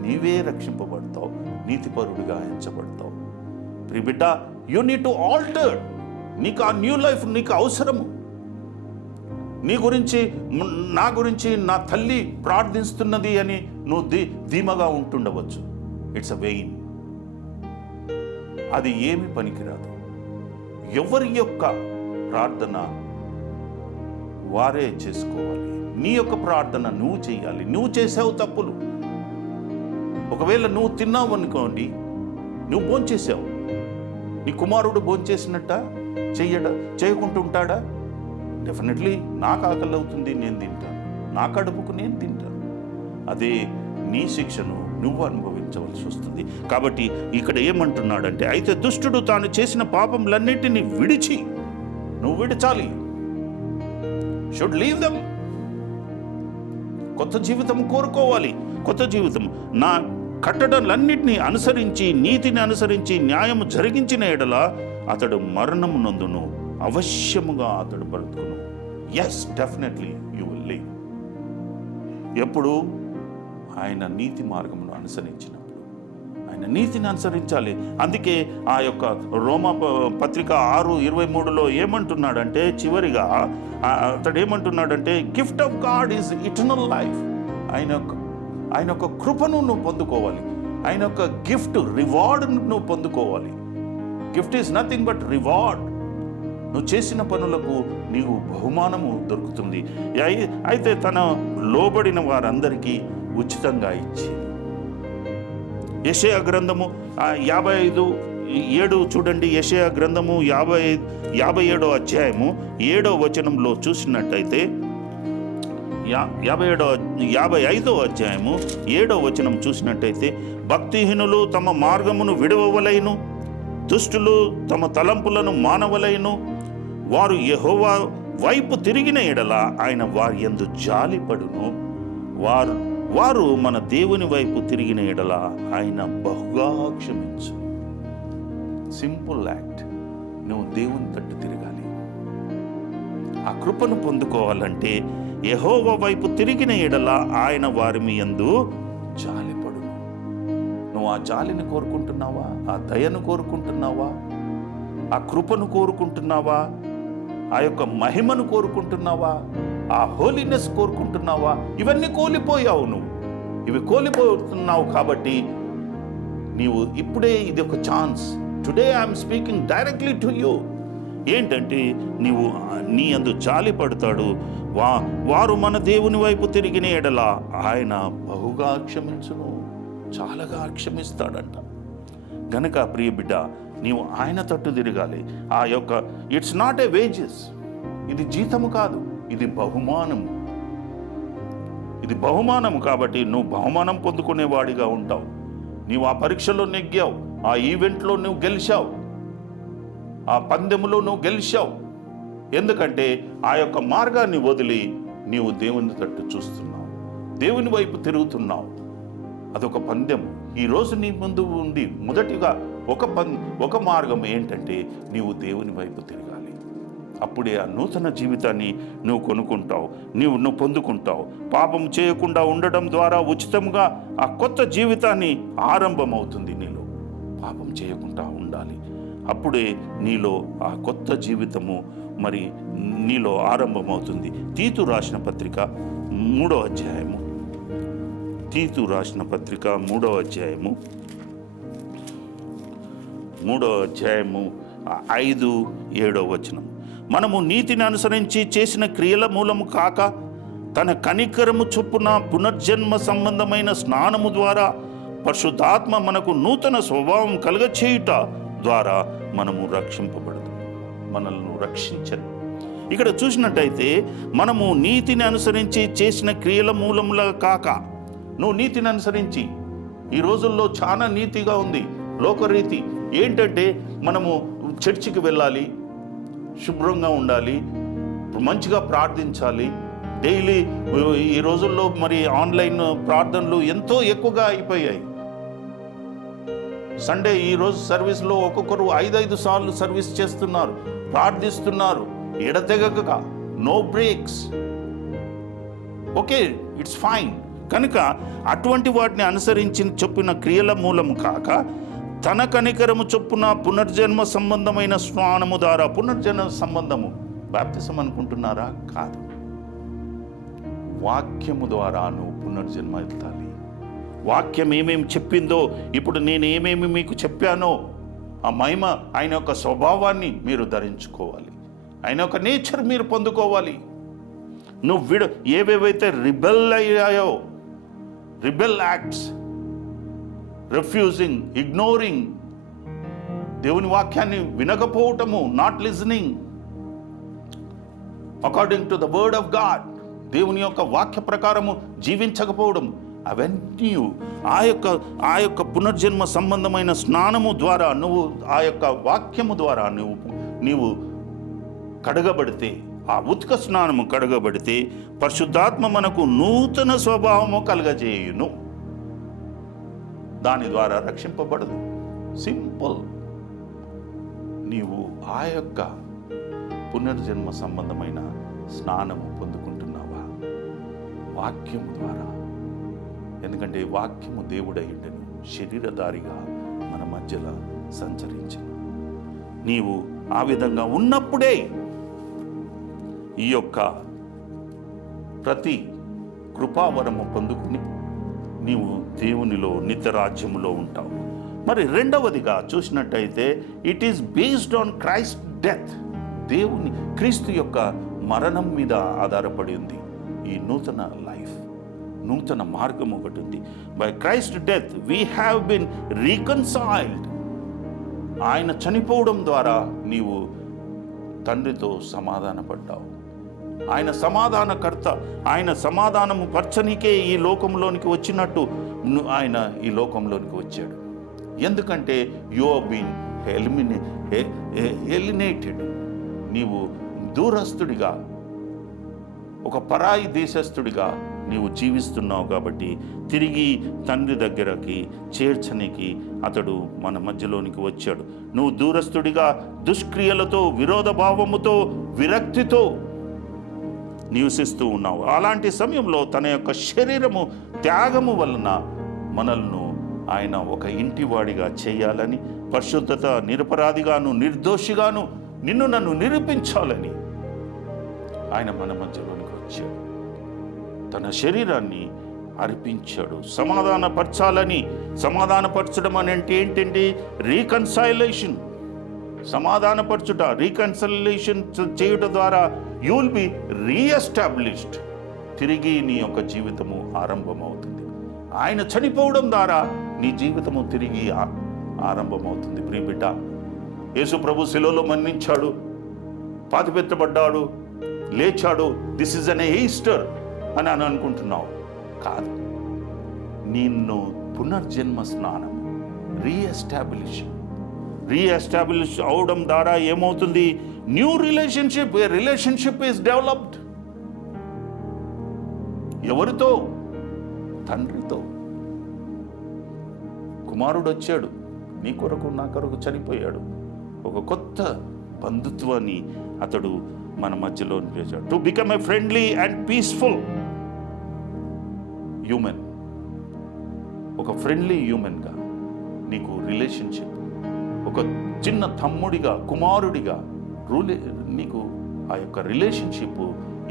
నీవే రక్షింపబడతావు, నీతిపరుడిగా ఎంచబడతావు. ప్రియ బిడ్డ, యూ నీడ్ టు ఆల్టర్. నీకు ఆ న్యూ లైఫ్ నీకు అవసరము. నీ గురించి నా గురించి నా తల్లి ప్రార్థిస్తున్నది అని నువ్వు ధీమగా ఉంటుండవచ్చు. It's a vein. అది ఏమి పనికిరాదు. ఎవరి యొక్క ప్రార్థన వారే చేసుకోవాలి. నీ యొక్క ప్రార్థన నువ్వు చేయాలి. నువ్వు చేసావు తప్పులు. ఒకవేళ నువ్వు తిన్నావు అనుకోండి, నువ్వు భోంచేసావు, నీ కుమారుడు భోంచేసినట్ట చేయకుంటూ ఉంటాడా? డెఫినెట్లీ నాకు ఆకలి అవుతుంది, నేను తింటాను, నా కడుపుకు నేను తింటాను. అదే నీ శిక్షను నువ్వు అనుభవించవలసి వస్తుంది. కాబట్టి ఇక్కడ ఏమంటున్నాడంటే, అయితే దుష్టుడు తాను చేసిన పాపములన్నిటినీ విడిచి, నువ్వు విడిచాలి. Should leave them. కొత్త జీవితం కోరుకోవాలి. కొత్త జీవితం నా కట్టడలన్నిటినీ అనుసరించి నీతిని అనుసరించి న్యాయము జరిగించిన ఎడల అతడు మరణము నందును, అవశ్యముగా అతడు బ్రతుకును. Yes, definitely you will live. ఎప్పుడు ఆయన నీతి మార్గమును అనుసరించినప్పుడు, ఆయన ఆయన నీతిని అనుసరించాలి. అందుకే ఆ యొక్క రోమా పత్రిక 6:23లో ఏమంటున్నాడంటే, చివరిగా అతడు ఏమంటున్నాడంటే, gift of God is eternal life. ఆయన యొక్క కృపను నువ్వు పొందుకోవాలి. ఆయన యొక్క గిఫ్ట్, రివార్డ్ నువ్వు పొందుకోవాలి. Gift is nothing but reward. నువ్వు చేసిన పనులకు నీవు బహుమానము దొరుకుతుంది. అయితే తన లోబడిన వారందరికీ ఉచితంగా ఇచ్చింది. యెషయా గ్రంథము 55:7 చూడండి. యెషయా గ్రంథము 57వ అధ్యాయము 7వ వచనంలో చూసినట్టయితే, 55వ అధ్యాయము 7వ వచనం చూసినట్టయితే, భక్తిహీనులు తమ మార్గమును విడవవలెను, దుష్టులు తమ తలంపులను మానవలెను, వారు యెహోవా వైపు తిరిగిన ఎడల ఆయన వారి యందు జాలిపడును, వారు మన దేవుని వైపు తిరిగిన ఎడల ఆయన బహుగా క్షమించు. Simple act. నువ్వు దేవుని తట్టు తిరగాలి. ఆ కృపను పొందుకోవాలంటే యెహోవా వైపు తిరిగిన ఎడల ఆయన వారి యందు జాలిపడును. నువ్వు ఆ జాలిని కోరుకుంటున్నావా? ఆ దయను కోరుకుంటున్నావా? ఆ కృపను కోరుకుంటున్నావా? ఆ యొక్క మహిమను కోరుకుంటున్నావా? ఆ హోలీనెస్ కోరుకుంటున్నావా? ఇవన్నీ కోల్పోయావు నువ్వు. ఇవి కోల్పోతున్నావు కాబట్టి నీవు ఇప్పుడే, ఇది ఒక chance. Today I'm speaking directly to you. ఏంటంటే, నీవు నీ యందు జాలి పడతాడు. వారు మన దేవుని వైపు తిరిగిన ఎడల ఆయన బహుగా క్షమించును, చాలాగా క్షమిస్తాడంట. గనక ప్రియ బిడ్డ, నీవు ఆయన తట్టు తిరగాలి. ఆ యొక్క ఇట్స్ నాట్ ఏ వేజెస్. ఇది జీతము కాదు, ఇది బహుమానము. ఇది బహుమానం కాబట్టి నువ్వు బహుమానం పొందుకునేవాడిగా ఉంటావు. నీవు ఆ పరీక్షలో నెగ్గావు, ఆ ఈవెంట్లో నువ్వు గెలిచావు, ఆ పందెములో నువ్వు గెలిచావు. ఎందుకంటే ఆ యొక్క మార్గాన్ని వదిలి నీవు దేవుని తట్టు చూస్తున్నావు, దేవుని వైపు తిరుగుతున్నావు. అదొక పందెం. ఈరోజు నీ ముందు ఉండి మొదటిగా ఒక మార్గం ఏంటంటే, నీవు దేవుని వైపు తిరగాలి. అప్పుడే ఆ నూతన జీవితాన్ని నువ్వు కొనుక్కుంటావు, నువ్వు పొందుకుంటావు. పాపం చేయకుండా ఉండడం ద్వారా ఉచితంగా ఆ కొత్త జీవితాన్ని ఆరంభమవుతుంది. నీలో పాపం చేయకుండా ఉండాలి. అప్పుడే నీలో ఆ కొత్త జీవితము మరి నీలో ఆరంభమవుతుంది. తీతు రాసిన పత్రిక 3వ అధ్యాయము, తీతు రాసిన పత్రిక 3వ అధ్యాయము 5-7 వచనం. మనము నీతిని అనుసరించి చేసిన క్రియల మూలము కాక, తన కనికరము చొప్పున పునర్జన్మ సంబంధమైన స్నానము ద్వారా పరిశుద్ధాత్మ మనకు నూతన స్వభావం కలుగచేయుట ద్వారా మనము రక్షింపబడదు. మనల్ని రక్షించరు. ఇక్కడ చూసినట్టయితే, మనము నీతిని అనుసరించి చేసిన క్రియల మూలముల కాక, నువ్వు నీతిని అనుసరించి, ఈ రోజుల్లో చాలా నీతిగా ఉంది లోకరీతి. ఏంటంటే, మనము చర్చికి వెళ్ళాలి, శుభ్రంగా ఉండాలి, మంచిగా ప్రార్థించాలి డైలీ. ఈ రోజుల్లో మరి ఆన్లైన్ ప్రార్థనలు ఎంతో ఎక్కువగా అయిపోయాయి. సండే ఈరోజు సర్వీస్లో ఒక్కొక్కరు 5 సార్లు సర్వీస్ చేస్తున్నారు, ప్రార్థిస్తున్నారు ఎడతెగక, no breaks. Okay, it's fine. కనుక అటువంటి వాటిని అనుసరించి చెప్పిన క్రియల మూలము కాక, తన కనికరము చొప్పున పునర్జన్మ సంబంధమైన స్నానము ద్వారా. పునర్జన్మ సంబంధము బాప్తిసం అనుకుంటున్నారా? కాదు. వాక్యము ద్వారా నువ్వు పునర్జన్మ ఎత్తాలి. వాక్యం ఏమేమి చెప్పిందో, ఇప్పుడు నేను ఏమేమి మీకు చెప్పానో, ఆ మహిమ, ఆయన యొక్క స్వభావాన్ని మీరు ధరించుకోవాలి. ఆయన యొక్క నేచర్ మీరు పొందుకోవాలి. నువ్వు ఏవేవైతే రిబెల్ అయ్యాయో, రిబెల్ యాక్ట్స్, రిఫ్యూజింగ్, ఇగ్నోరింగ్, దేవుని వాక్యాన్ని వినకపోవటము, not listening according to the word of God, దేవుని యొక్క వాక్య ప్రకారము జీవించకపోవడం, అవన్నీ ఆ యొక్క పునర్జన్మ సంబంధమైన స్నానము ద్వారా, నువ్వు ఆ యొక్క వాక్యము ద్వారా నీవు కడగబడితే, ఆ ఉత్క స్నానము కడగబడితే, పరిశుద్ధాత్మ మనకు నూతన స్వభావము కలగజేయును. దాని ద్వారా రక్షింపబడదు. సింపుల్. నీవు ఆ యొక్క పునర్జన్మ సంబంధమైన స్నానము పొందుకుంటున్నావా? వాక్యం ద్వారా. ఎందుకంటే వాక్యము దేవుడయ్యుండెను, శరీరధారిగా మన మధ్యలో సంచరించెను. నీవు ఆ విధంగా ఉన్నప్పుడే ఈ యొక్క ప్రతి కృపావరము పొందుకుని నీవు దేవునిలో నిత్యరాజ్యములో ఉంటావు. మరి రెండవదిగా చూసినట్టయితే it is based on Christ death. దేవుని క్రీస్తు యొక్క మరణం మీద ఆధారపడి ఉంది ఈ నూతన లైఫ్, నూతన మార్గం ఒకటి ఉంది. By Christ death we have been reconciled. ఆయన చనిపోవడం ద్వారా నీవు తండ్రితో సమాధానపడ్డావు. ఆయన సమాధానకర్త, ఆయన సమాధానము పరచనికే ఈ లోకంలోనికి వచ్చినట్టు ఆయన ఈ లోకంలోనికి వచ్చాడు. ఎందుకంటే యు హావ్ బీన్ ఎలిమినేటెడ్. నీవు దూరస్తుడిగా, ఒక పరాయి దేశస్థుడిగా నీవు జీవిస్తున్నావు కాబట్టి తిరిగి తండ్రి దగ్గరకి చేర్చనికి అతడు మన మధ్యలోనికి వచ్చాడు. నువ్వు దూరస్తుడిగా దుష్క్రియలతో, విరోధ భావముతో, విరక్తితో నివసిస్తూ ఉన్నావు. అలాంటి సమయంలో తన యొక్క శరీరము త్యాగము వలన మనల్ని ఆయన ఒక ఇంటివాడిగా చేయాలని, పరిశుద్ధత, నిరపరాధిగాను, నిర్దోషిగాను నిన్ను నన్ను నిరూపించాలని ఆయన మన మధ్యలోనికి వచ్చాడు. తన శరీరాన్ని అర్పించాడు సమాధానపరచాలని. సమాధానపరచడం అని అంటే ఏంటంటే రీకన్సైలేషన్. సమాధానపరచుట, రీకన్సైలేషన్ చేయుట ద్వారా యూ విల్ బి రీఎస్టాబ్లిష్డ్. తిరిగి నీ యొక్క జీవితము ఆరంభమవుతుంది. ఆయన చనిపోవడం ద్వారా నీ జీవితము తిరిగి ఆరంభమవుతుంది. ప్రియబిడ్డ, యేసు ప్రభు శిలువలో మరణించాడు, పాతిపెత్తబడ్డాడు, లేచాడు. దిస్ ఇస్ అన్ ఈస్టర్ అని అనుకుంటున్నావు. కాదు, నిన్ను పునర్జన్మ స్నానం రీఎస్టాబ్లిష్ అవడం ద్వారా ఏమవుతుంది? New relationship is developed. ఎవరితో? తండ్రితో. కుమారుడు వచ్చాడు, నీ కొరకు నా కొరకు చనిపోయాడు. ఒక కొత్త బంధుత్వాన్ని అతడు మన మధ్యలో నిలిచాడు. To become a friendly and peaceful human. ఒక ఫ్రెండ్లీ హ్యూమన్గా నీకు రిలేషన్షిప్, ఒక చిన్న తమ్ముడిగా, కుమారుడిగా నీకు ఆ యొక్క రిలేషన్షిప్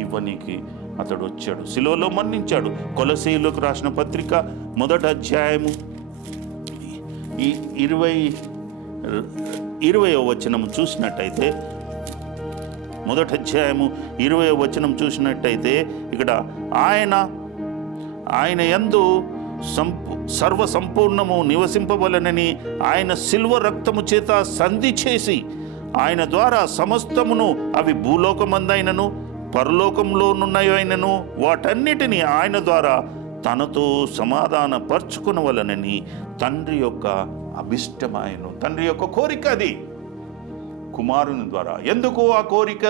ఇవ్వనీకి అతడు వచ్చాడు. శిలువలో మరణించాడు. కొలసీయులకు రాసిన పత్రిక 1వ అధ్యాయము 20వ వచనం చూసినట్టయితే, 1వ అధ్యాయము 20వ వచనం చూసినట్టయితే ఇక్కడ ఆయన యందు సర్వ సంపూర్ణము నివసింపవలనని ఆయన శిల్వ రక్తము చేత సంధి చేసి ఆయన ద్వారా సమస్తమును, అవి భూలోకమందైనను పరలోకంలోనున్నయైనను వాటన్నిటినీ ఆయన ద్వారా తనతో సమాధాన పరుచుకునవలనని తండ్రి యొక్క అభిష్టమాయను. తండ్రి యొక్క కోరిక అది కుమారుని ద్వారా. ఎందుకు ఆ కోరిక?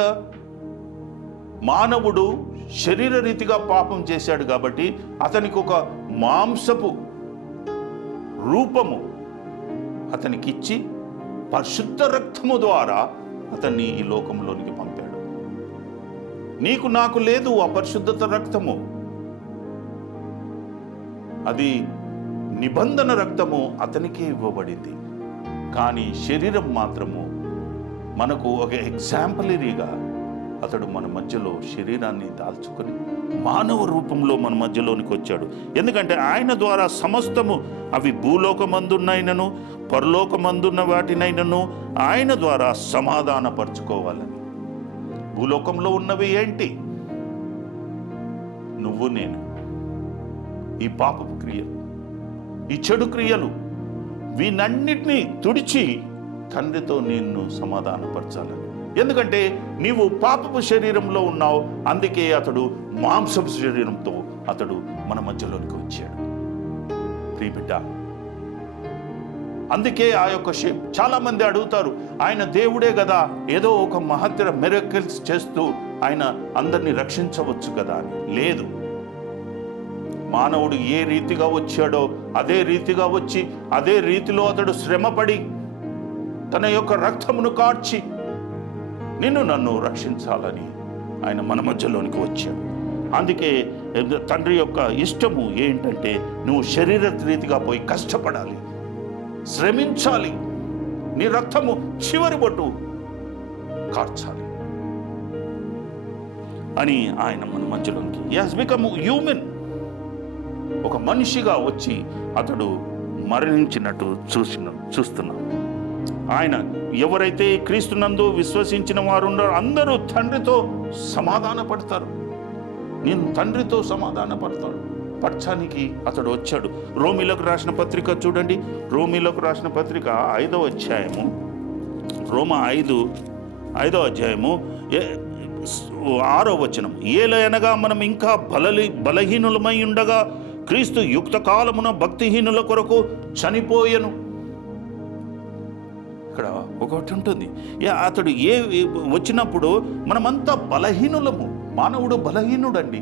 మానవుడు శరీర రీతిగా పాపం చేశాడు కాబట్టి అతనికి ఒక మాంసపు రూపము అతనికిచ్చి పరిశుద్ధ రక్తము ద్వారా అతన్ని ఈ లోకంలోనికి పంపాడు. నీకు నాకు లేదు ఆ పరిశుద్ధత రక్తము. అది నిబంధన రక్తము అతనికే ఇవ్వబడింది. కానీ శరీరం మాత్రము మనకు ఒక ఎగ్జాంపులరీగా అతడు మన మధ్యలో శరీరాన్ని దాల్చుకొని మానవ రూపంలో మన మధ్యలోనికి వచ్చాడు. ఎందుకంటే ఆయన ద్వారా సమస్తము, అవి భూలోకమందున్నైనను పరలోకమందున్న వాటినైనను ఆయన ద్వారా సమాధానపరచుకోవాలని. భూలోకంలో ఉన్నవి ఏంటి? నువ్వు, నేను. ఈ పాపపు క్రియలు, ఈ చెడు క్రియలు, వీనన్నిటినీ తుడిచి తండ్రితో నిన్ను సమాధానపరచాలని. ఎందుకంటే నీవు పాపపు శరీరంలో ఉన్నావు. అందుకే అతడు మాంసపు శరీరంతో అతడు మన మధ్యలోనికి వచ్చాడు. ప్రియబిడ్డ, అందుకే ఆ యొక్క చాలా మంది అడుగుతారు, ఆయన దేవుడే కదా, ఏదో ఒక మహత్తర మిరకిల్స్ చేస్తూ ఆయన అందరినీ రక్షించవచ్చు కదా అని. లేదు. మానవుడు ఏ రీతిగా వచ్చాడో అదే రీతిగా వచ్చి అదే రీతిలో అతడు శ్రమపడి తన యొక్క రక్తమును కార్చి నిన్ను నన్ను రక్షించాలని ఆయన మన మధ్యలోనికి వచ్చాడు. అందుకే తండ్రి యొక్క ఇష్టము ఏంటంటే నువ్వు శరీర రీతిగా పోయి కష్టపడాలి, శ్రమించాలి, నీ రక్తము చివరి బొట్టు కార్చాలి అని ఆయన మన మధ్యలోకి హస్ బికమ్ హ్యూమన్, ఒక మనిషిగా వచ్చి అతడు మరణించినట్టు చూస్తున్నాం. ఆయన ఎవరైతే క్రీస్తునందు విశ్వసించిన వారు ఉన్నారో అందరూ తండ్రితో సమాధాన పడతారు. నేను తండ్రితో సమాధాన పరచడానికి అతడు వచ్చాడు. రోమీలకు రాసిన పత్రిక చూడండి, రోమీలకు రాసిన పత్రిక 5వ అధ్యాయము, రోమ 5వ అధ్యాయము 6వ వచనం. ఏలయనగా మనం ఇంకా బలహీనులమై ఉండగా క్రీస్తు యుక్త కాలమున భక్తిహీనుల కొరకు చనిపోయెను. ఇక్కడ ఒకటి ఉంటుంది, అతడు వచ్చినప్పుడు మనమంతా బలహీనులము. మానవుడు బలహీనుడండి,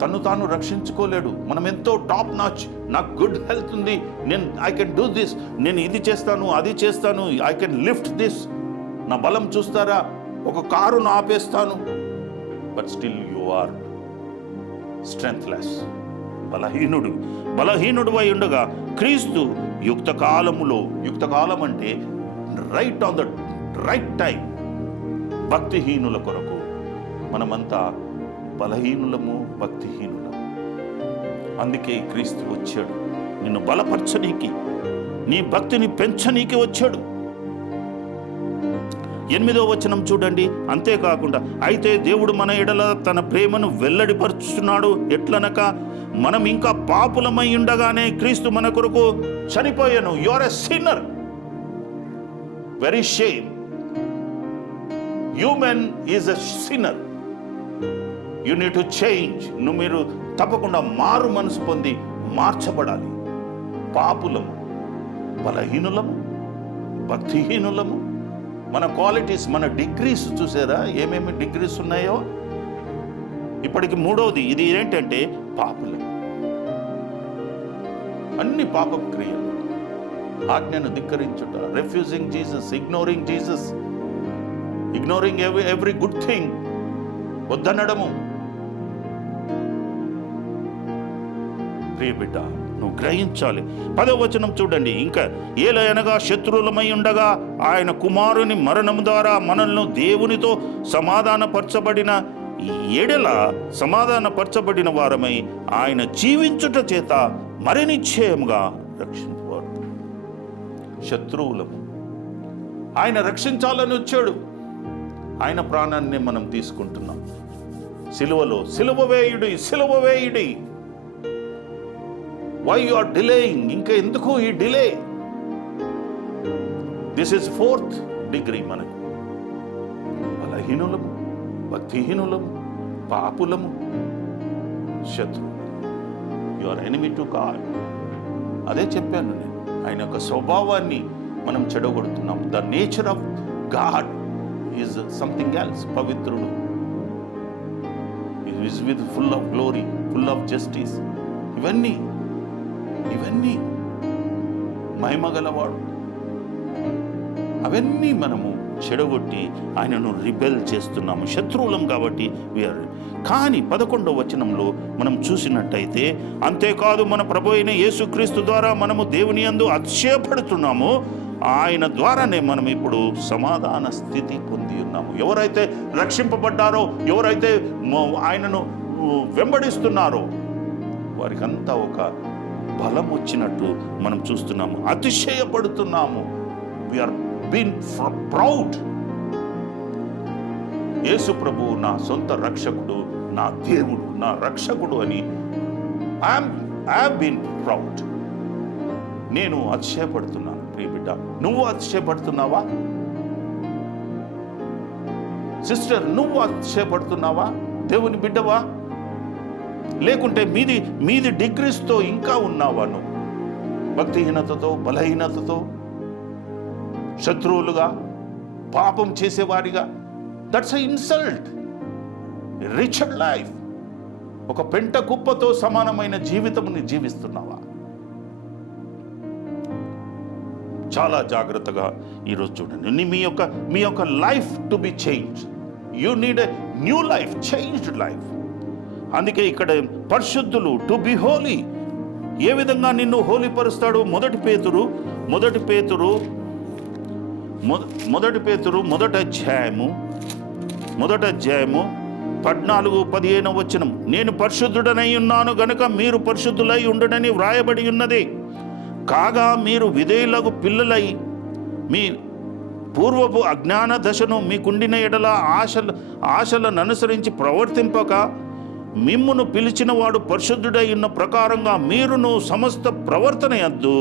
తను తాను రక్షించుకోలేడు. మనం ఎంతో టాప్ నాచ్, నాకు గుడ్ హెల్త్ ఉంది, ఐ కెన్ డూ దిస్, నేను ఇది చేస్తాను అది చేస్తాను, ఐ కెన్ లిఫ్ట్ దిస్, నా బలం చూస్తారా, ఒక కారును ఆపేస్తాను. But still you are strengthless. బలహీనుడు అయి ఉండగా క్రీస్తు యుక్త కాలం అంటే right on the right time, భక్తిహీనుల కొరకు. మనమంతా బలహీనులము, భక్తిహీనులము. అందుకే క్రీస్తు వచ్చాడు, నిన్ను బలపరచనీకి, నీ భక్తిని పెంచనీకి వచ్చాడు. 8వ వచనం చూడండి. అంతేకాకుండా అయితే దేవుడు మన ఎడల తన ప్రేమను వెల్లడిపరుచుతున్నాడు ఎట్లనక మనం ఇంకా పాపులమై ఉండగానే క్రీస్తు మన కొరకు చనిపోయాను. You are a sinner. Very shame. Human is a sinner. You need to change. మీరు తప్పకుండా మారు మనసు పొంది మార్చబడాలి. పాపులము, బలహీనులము, భక్తిహీనులము. మన క్వాలిటీస్, మన డిగ్రీస్ చూసారా, ఏమేమి డిగ్రీస్ ఉన్నాయో. ఇప్పటికి 3వది ఇది ఏంటంటే పాపులం. అన్ని పాప క్రియలు, ఆజ్ఞను ధిక్కరించుట, refusing Jesus, ignoring every good thing, వద్దనడము. ప్రియ బిడ్డ, నువ్వు గ్రహించాలి. 10వ వచనం చూడండి. ఇంకా ఏలయనగా శత్రువులమై ఉండగా ఆయన కుమారుని మరణం ద్వారా మనల్ని దేవునితో సమాధానపరచబడిన వారమై ఆయన జీవించుట చేత మరి నిశ్చయముగా రక్షింపబడు. శత్రువులము ఆయన రక్షించాలని వచ్చాడు. ఆయన ప్రాణాన్ని మనం తీసుకుంటున్నాం. సిలువలో సిలువ వేయుడి. Why you are delaying? ఇంకా ఎందుకు ఈ delay? This is 4th degree. మనకు బలహీనులము, భక్తిహీనులము, పాపులము, శత్రువు. You are enemy to God. అదే చెప్పాను నేను. ఆయన యొక్క స్వభావాన్ని మనం చెడగొడుతున్నాం. The nature of God is something else. పవిత్రుడు, is with full of glory, full of justice. ఇవన్నీ మహిమగలవాడు. అవన్నీ మనము చెడగొట్టి ఆయనను రిబెల్ చేస్తున్నాము. శత్రువులం కాబట్టి వీఆర్. కానీ 11వ వచనంలో మనం చూసినట్టయితే, అంతేకాదు మన ప్రభు అయిన యేసుక్రీస్తు ద్వారా మనము దేవుని యందు అతిశయపడుతున్నాము. ఆయన ద్వారానే మనం ఇప్పుడు సమాధాన స్థితి పొంది ఉన్నాము. ఎవరైతే రక్షింపబడ్డారో, ఎవరైతే ఆయనను వెంబడిస్తున్నారో వారికంతా ఒక బలం వచ్చినట్టు మనం చూస్తున్నాము. అతిశయపడుతున్నాము. We are been proud. యేసు ప్రభు నా సొంత రక్షకుడు, నా దేవుడు, నా రక్షకుడు అని ఐ హావ్ బీన్ ప్రౌడ్. నేను అతిశయపడుతున్నాను. ప్రియ బిడ్డ, నువ్వు అతిశయపడుతున్నావా? సిస్టర్, నువ్వు అతిశయపడుతున్నావా? దేవుని బిడ్డవా? లేకుంటే మీది డిగ్రీస్తో ఇంకా ఉన్నావా? నువ్వు భక్తిహీనతతో, బలహీనతతో, శత్రువులుగా, పాపం చేసేవారిగా. That's a insult. Wretched life. ఒక పెంట కుప్పతో సమానమైన జీవితంని జీవిస్తున్నావా? చాలా జాగ్రత్తగా ఈరోజు చూడండి. మీ యొక్క life to be change. You need a new life, changed life. అందుకే ఇక్కడ పరిశుద్ధులు, టు బి హోలీ. ఏ విధంగా నిన్ను హోలీ పరుస్తాడు? మొదటి పేతురు మొదటి అధ్యాయము 14-15 వచనం. నేను పరిశుద్ధుడనై ఉన్నాను గనుక మీరు పరిశుద్ధులై ఉండుడని వ్రాయబడి ఉన్నది. కాగా మీరు విధేయులకు పిల్లలై మీ పూర్వపు అజ్ఞాన దశను మీకుండిన ఎడల ఆశలను అనుసరించి ప్రవర్తింపక మిమ్మును పిలిచిన వాడు పరిశుద్ధుడై ఉన్న ప్రకారంగా మీరును సమస్త ప్రవర్తన యందు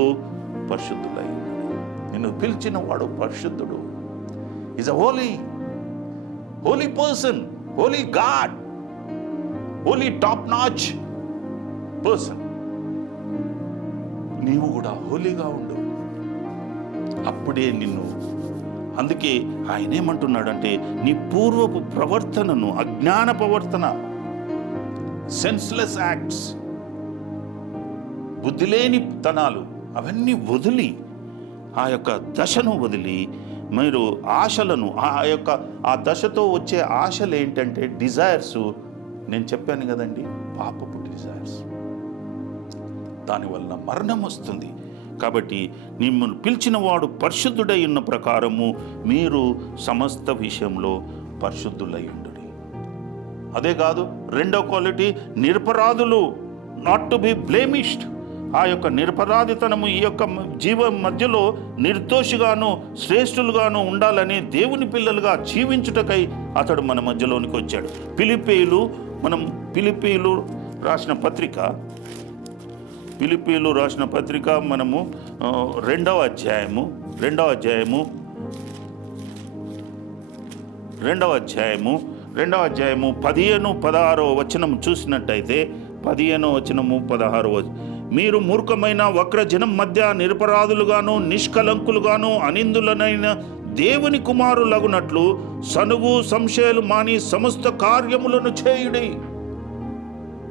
పరిశుద్ధులై. నిన్ను పిలిచిన వాడు పరిశుద్ధుడు. Is a holy person, holy God, holy top notch person. నీవు కూడా హోలీగా ఉండు, అప్పుడే నిన్ను. అందుకే ఆయన ఏమంటున్నాడంటే నీ పూర్వపు ప్రవర్తనను, అజ్ఞాన ప్రవర్తన, సెన్స్లెస్ యాక్ట్స్, బుద్ధిలేని తనాలు అవన్నీ వదిలి, ఆ యొక్క దశను వదిలి మీరు ఆశలను, ఆ దశతో వచ్చే ఆశలు ఏంటంటే డిజైర్స్. నేను చెప్పాను కదండి, పాపపు డిజైర్స్, దానివల్ల మరణం వస్తుంది. కాబట్టి మిమ్మల్ని పిలిచిన వాడు పరిశుద్ధుడై ఉన్న ప్రకారము మీరు సమస్త విషయంలో పరిశుద్ధులై ఉండుడి. అదే కాదు, రెండో క్వాలిటీ నిరపరాధులు, నాట్ టు బి బ్లేమిష్డ్. ఆ యొక్క నిరపరాధితనము ఈ యొక్క జీవ మధ్యలో నిర్దోషిగాను శ్రేష్ఠులుగాను ఉండాలని దేవుని పిల్లలుగా జీవించుటకై అతడు మన మధ్యలోనికి వచ్చాడు. ఫిలిప్పీయులు రాసిన పత్రిక మనము రెండవ అధ్యాయము 15-16 వచనం చూసినట్టయితే 15 వచనము 16 వచనం, మీరు మూర్ఖమైన వక్రజనం మధ్య నిరపరాధులుగాను నిష్కలంకులుగాను అనిందులనైన దేవుని కుమారులగునట్లు సనుగు సంశయాలు మాని సమస్త కార్యములను చేయుడి.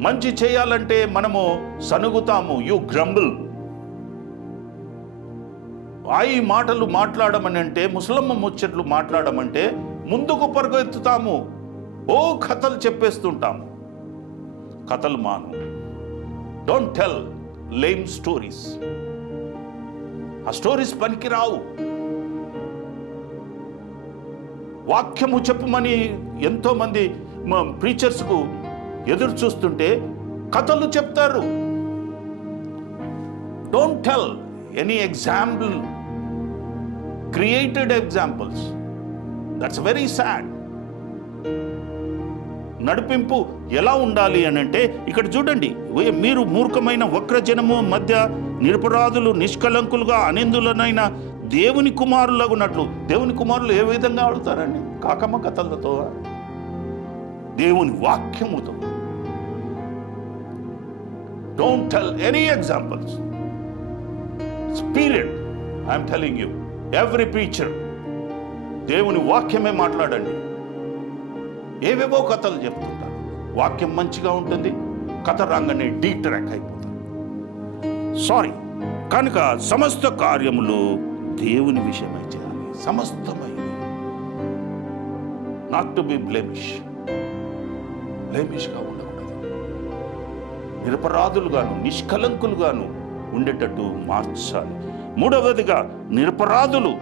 మంచి చేయాలంటే మనము సనుగుతాము, యు గ్రంబుల్. ఈ మాటలు మాట్లాడమని అంటే, ముసలమ్మ ముచ్చట్లు మాట్లాడమంటే ముందుకు పరుగెత్తుతాము, కథలు చెప్పేస్తుంటాము. కథలు మాను. Don't tell lame stories. ఆ స్టోరీస్ పనికి రావు. వాక్యము చెప్పమని ఎంతోమంది ప్రీచర్స్కు ఎదురు చూస్తుంటే కథలు చెప్తారు. Don't tell any example, created examples. That's very sad. నడిపింపు ఎలా ఉండాలి అని అంటే ఇక్కడ చూడండి, మీరు మూర్ఖమైన వక్రజనము మధ్య నిరపరాధులు నిష్కలంకులుగా అనిందులనైన దేవుని కుమారులగునట్లు. దేవుని కుమారులు ఏ విధంగా ఆడుతారండి? కాకమ్మ కథలతో, దేవుని వాక్యముతో. Don't tell any examples. Spirit, I'm telling you, every preacher, దేవుని వాక్యమే మాట్లాడండి. ఏవేవో కథలు చెప్తుంటారు. వాక్యం మంచిగా ఉంటుంది, కథ రాగానే డీట్రాక్ అయిపోతారు. కనుక సమస్త కార్యములు దేవుని విషయమై చేయాలి. సమస్తమైనవి. నాట్ టు బి బ్లేమిష్గా ఉండకూడదు. నిరపరాధులుగాను నిష్కలంకులుగాను ఉండేటట్టు మార్చాలి. మూడవదిగా నిరపరాధులు,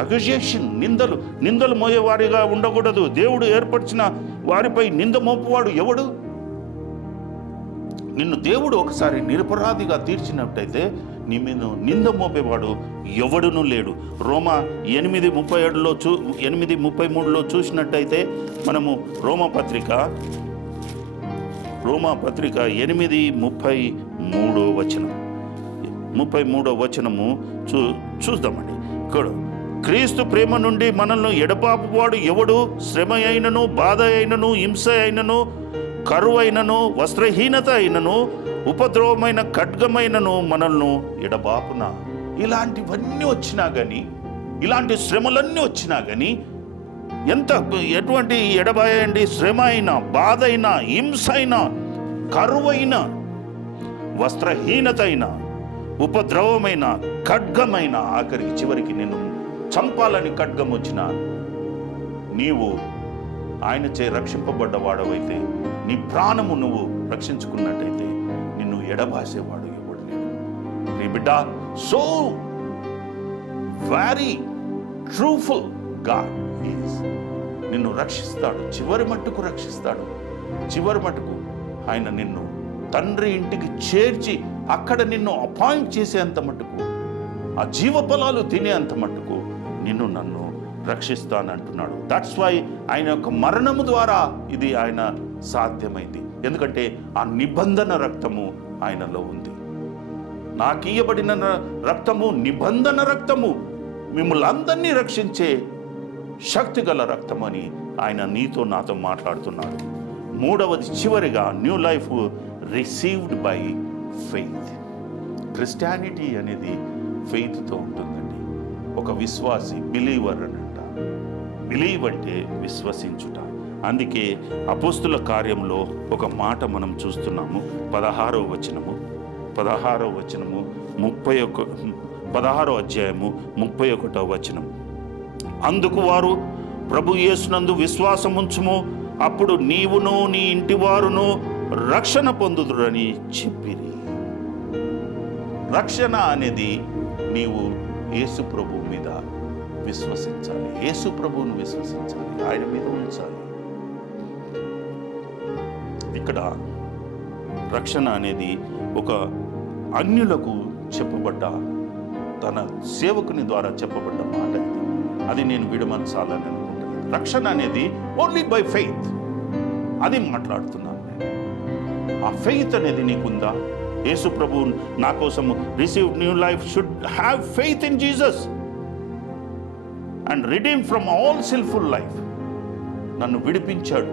అక్యూజేషన్, నిందలు మోయేవారిగా ఉండకూడదు. దేవుడు ఏర్పరిచిన వారిపై నింద మోపువాడు ఎవడు? నిన్ను దేవుడు ఒకసారి నిరపరాధిగా తీర్చినట్టయితే నీ మీద నింద మోపేవాడు ఎవడునూ లేడు. రోమా 8:37-8:33 చూసినట్టయితే మనము రోమాపత్రిక 8:33 వచనము చూద్దామండి. ఇక్కడ క్రీస్తు ప్రేమ నుండి మనల్ని ఎడబాపువాడు ఎవడు? శ్రమ అయినను, బాధ అయినను, హింస అయినను, కరువైనను, వస్త్రహీనత అయినను, ఉపద్రవమైన ఖడ్గమైనను మనల్ని ఎడబాపున. ఇలాంటివన్నీ వచ్చినా కానీ, ఇలాంటి శ్రమలన్నీ వచ్చినా కానీ, ఎటువంటి ఎడబాయండి, శ్రమ అయినా, బాధ అయినా, హింస అయినా, కరువైన, వస్త్రహీనత అయినా, ఉపద్రవమైన, ఖడ్గమైన, ఆఖరికి చివరికి నిన్ను చంపాలని ఖడ్గం వచ్చినా నీవు ఆయన చే రక్షింపబడ్డవాడవైతే నీ ప్రాణము నువ్వు రక్షించుకున్నట్టయితే నిన్ను ఎడబాసేవాడు ఎవడు లేడు. నీ బిడ్డ, సో వెరీ ట్రూఫుల్ గాడ్ ఈజ్. నిన్ను రక్షిస్తాడు, చివరి మట్టుకు రక్షిస్తాడు. చివరి మట్టుకు ఆయన నిన్ను తండ్రి ఇంటికి చేర్చి అక్కడ నిన్ను అపాయింట్ చేసేంత మట్టుకు, ఆ జీవఫలాలు తినేంత మట్టుకు నిన్ను నన్ను రక్షిస్తానంటున్నాడు. దట్స్ వై ఆయన యొక్క మరణము ద్వారా ఇది ఆయన సాధ్యమైంది. ఎందుకంటే ఆ నిబంధన రక్తము ఆయనలో ఉంది. నాకీయబడిన రక్తము నిబంధన రక్తము, మిమ్మల్ని అందరినీ రక్షించే శక్తి గల రక్తం అని ఆయన నీతో నాతో మాట్లాడుతున్నాడు. మూడవది, చివరిగా, new life received by faith. Christianity అనేది ఫెయిత్తో ఉంటుందండి. ఒక విశ్వాసి, బిలీవర్ అని అంట. బిలీవ్ అంటే విశ్వసించుట. అందుకే అపోస్తుల కార్యంలో ఒక మాట మనం చూస్తున్నాము. 16వ వచనము 16వ అధ్యాయము 31వ వచనం. అందుకు వారు, ప్రభు యేసునందు విశ్వాసముంచుము, అప్పుడు నీవును నీ ఇంటి వారును రక్షణ పొందుదురని చెప్పిరి. రక్షణ అనేది నీవు యేసు ప్రభు మీద విశ్వసించాలి. యేసు ప్రభువును విశ్వసించాలి, ఆయన మీద ఉంచాలి. ఇక్కడ రక్షణ అనేది ఒక అన్యులకు చెప్పబడ్డ, తన సేవకుని ద్వారా చెప్పబడ్డ మాట ఇది. అది నేను విడమర్చాలని అనుకుంటున్నాను. రక్షణ అనేది ఓన్లీ బై ఫెయిత్, అది మాట్లాడుతున్నాను నేను. ఆ ఫెయిత్ అనేది నీకుందా? యేసు ప్రభు నా కోసం receive new life should have faith in Jesus and redeem from all sinful life. నన్ను విడిపించాడు,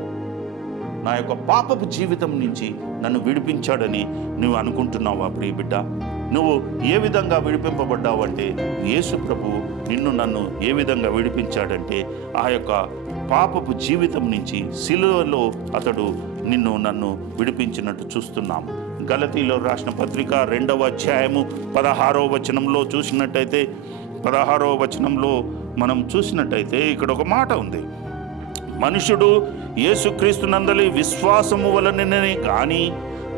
నా యొక్క పాపపు జీవితం నుంచి నన్ను విడిపించాడని నువ్వు అనుకుంటున్నావా ప్రియ బిడ్డ? నువ్వు ఏ విధంగా విడిపింపబడ్డావు అంటే, యేసు ప్రభు నిన్ను నన్ను ఏ విధంగా విడిపించాడంటే, ఆ యొక్క పాపపు జీవితం నుంచి సిలువలో అతడు నిన్ను నన్ను విడిపించినట్టు చూస్తున్నాము. గలతీలో రాసిన పత్రిక 2వ అధ్యాయము 16వ వచనంలో చూసినట్టయితే, 16వ వచనంలో మనం చూసినట్టయితే ఇక్కడ ఒక మాట ఉంది. మనుషుడు యేసుక్రీస్తునందలి విశ్వాసము వలననే కానీ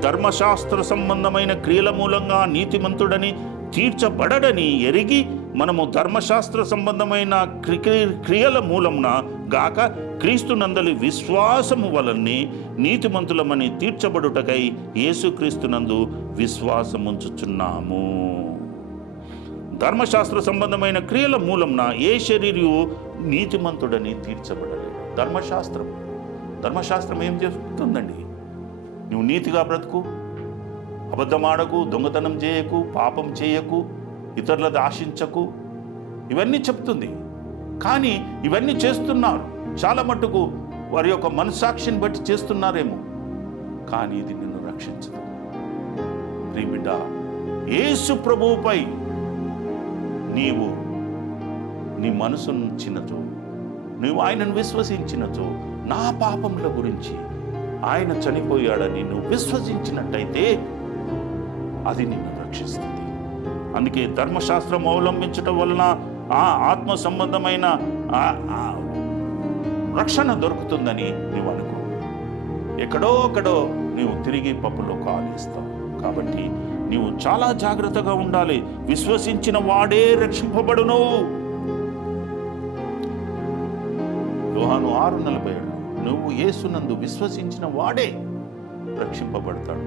ధర్మశాస్త్ర సంబంధమైన క్రియల మూలంగా నీతిమంతుడని తీర్చబడడని ఎరిగి మనము ధర్మశాస్త్ర సంబంధమైన క్రియల మూలమున గాక క్రీస్తునందలి విశ్వాసము వలనే నీతిమంతులమని తీర్చబడుటకై యేసుక్రీస్తునందు విశ్వాసముంచుచున్నాము. ధర్మశాస్త్ర సంబంధమైన క్రియల మూలంన ఏ శరీరు నీతిమంతుడని తీర్చబడలేదు. ధర్మశాస్త్రం ఏం చెప్తుందండి? నువ్వు నీతిగా బ్రతుకు, అబద్ధమాడకు, దొంగతనం చేయకు, పాపం చేయకు, ఇతరులది ఆశించకు, ఇవన్నీ చెప్తుంది. కానీ ఇవన్నీ చేస్తున్నారు, చాలా మట్టుకు వారి యొక్క మనస్సాక్షిని బట్టి చేస్తున్నారేమో, కానీ ఇది నిన్ను రక్షించదు. ప్రియ బిడ్డ, యేసు ప్రభువుపై నీవు నీ మనసునుంచినచో, నువ్వు ఆయనను విశ్వసించినచో, నా పాపముల గురించి ఆయన చనిపోయాడని నువ్వు విశ్వసించినట్టయితే అది నిన్ను రక్షిస్తుంది. అందుకే ధర్మశాస్త్రం అవలంబించటం వలన ఆ ఆత్మ సంబంధమైన రక్షణ దొరుకుతుందని నువ్వు అనుకో. ఎక్కడో నీవు తిరిగి పప్పులో కాలేస్తావు. కాబట్టి నీవు చాలా జాగ్రత్తగా ఉండాలి. విశ్వసించిన వాడే రక్షింపబడును. యోహాను 6:47 నువ్వు యేసునందు విశ్వసించిన వాడే రక్షింపబడతాడు.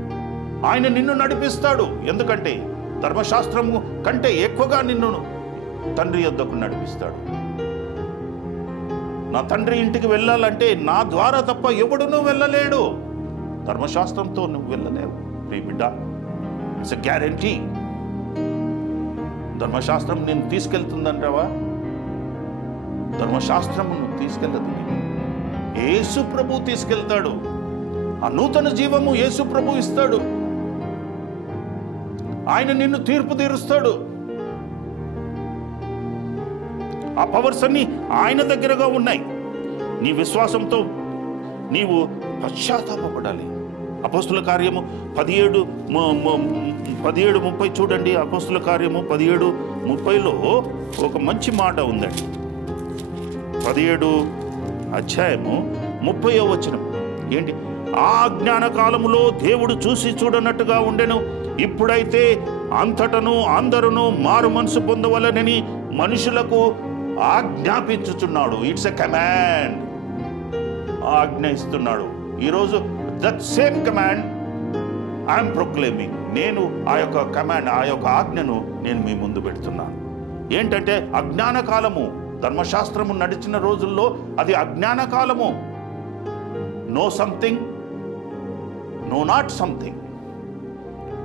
ఆయన నిన్ను నడిపిస్తాడు. ఎందుకంటే ధర్మశాస్త్రము కంటే ఎక్కువగా నిన్ను తండ్రి యొద్దకు నడిపిస్తాడు. నా తండ్రి ఇంటికి వెళ్ళాలంటే నా ద్వారా తప్ప ఎవడునూ వెళ్ళలేడు. ధర్మశాస్త్రంతో నువ్వు వెళ్ళలేవు ప్రియ బిడ్డ. It's a guarantee. ధర్మశాస్త్రం నేను తీసుకెళ్తుందంటావా? ధర్మశాస్త్రము నువ్వు తీసుకెళ్ళదు. యేసు ప్రభు తీసుకెళ్తాడు. ఆ నూతన జీవము యేసు ప్రభు ఇస్తాడు. ఆయన నిన్ను తీర్పు తీరుస్తాడు. ఆ పవర్స్ అన్ని ఆయన దగ్గరగా ఉన్నాయి. నీ విశ్వాసంతో నీవు పశ్చాత్తాపపడాలి. అపోస్తుల కార్యము 17:30 చూడండి. అపోస్తుల కార్యము 17:30లో ఒక మంచి మాట ఉందండి. 17 అధ్యాయము 30వ వచనం ఏంటి? ఆ జ్ఞాన కాలములో దేవుడు చూసి చూడనట్టుగా ఉండెను. ఇప్పుడైతే అంతటను అందరూ మారు మనసు పొందవలనని మనుషులకు ఆజ్ఞాపించుచున్నాడు. It's a command. ఆజ్ఞ ఇస్తున్నాడు. ఈరోజు that same command I'm proclaiming. నేను ఆ యొక్క కమాండ్, ఆ యొక్క ఆజ్ఞను నేను మీ ముందు పెడుతున్నాను. ఏంటంటే అజ్ఞాన కాలము. ధర్మశాస్త్రము నడిచిన రోజుల్లో అది అజ్ఞాన కాలము. No something, no not something,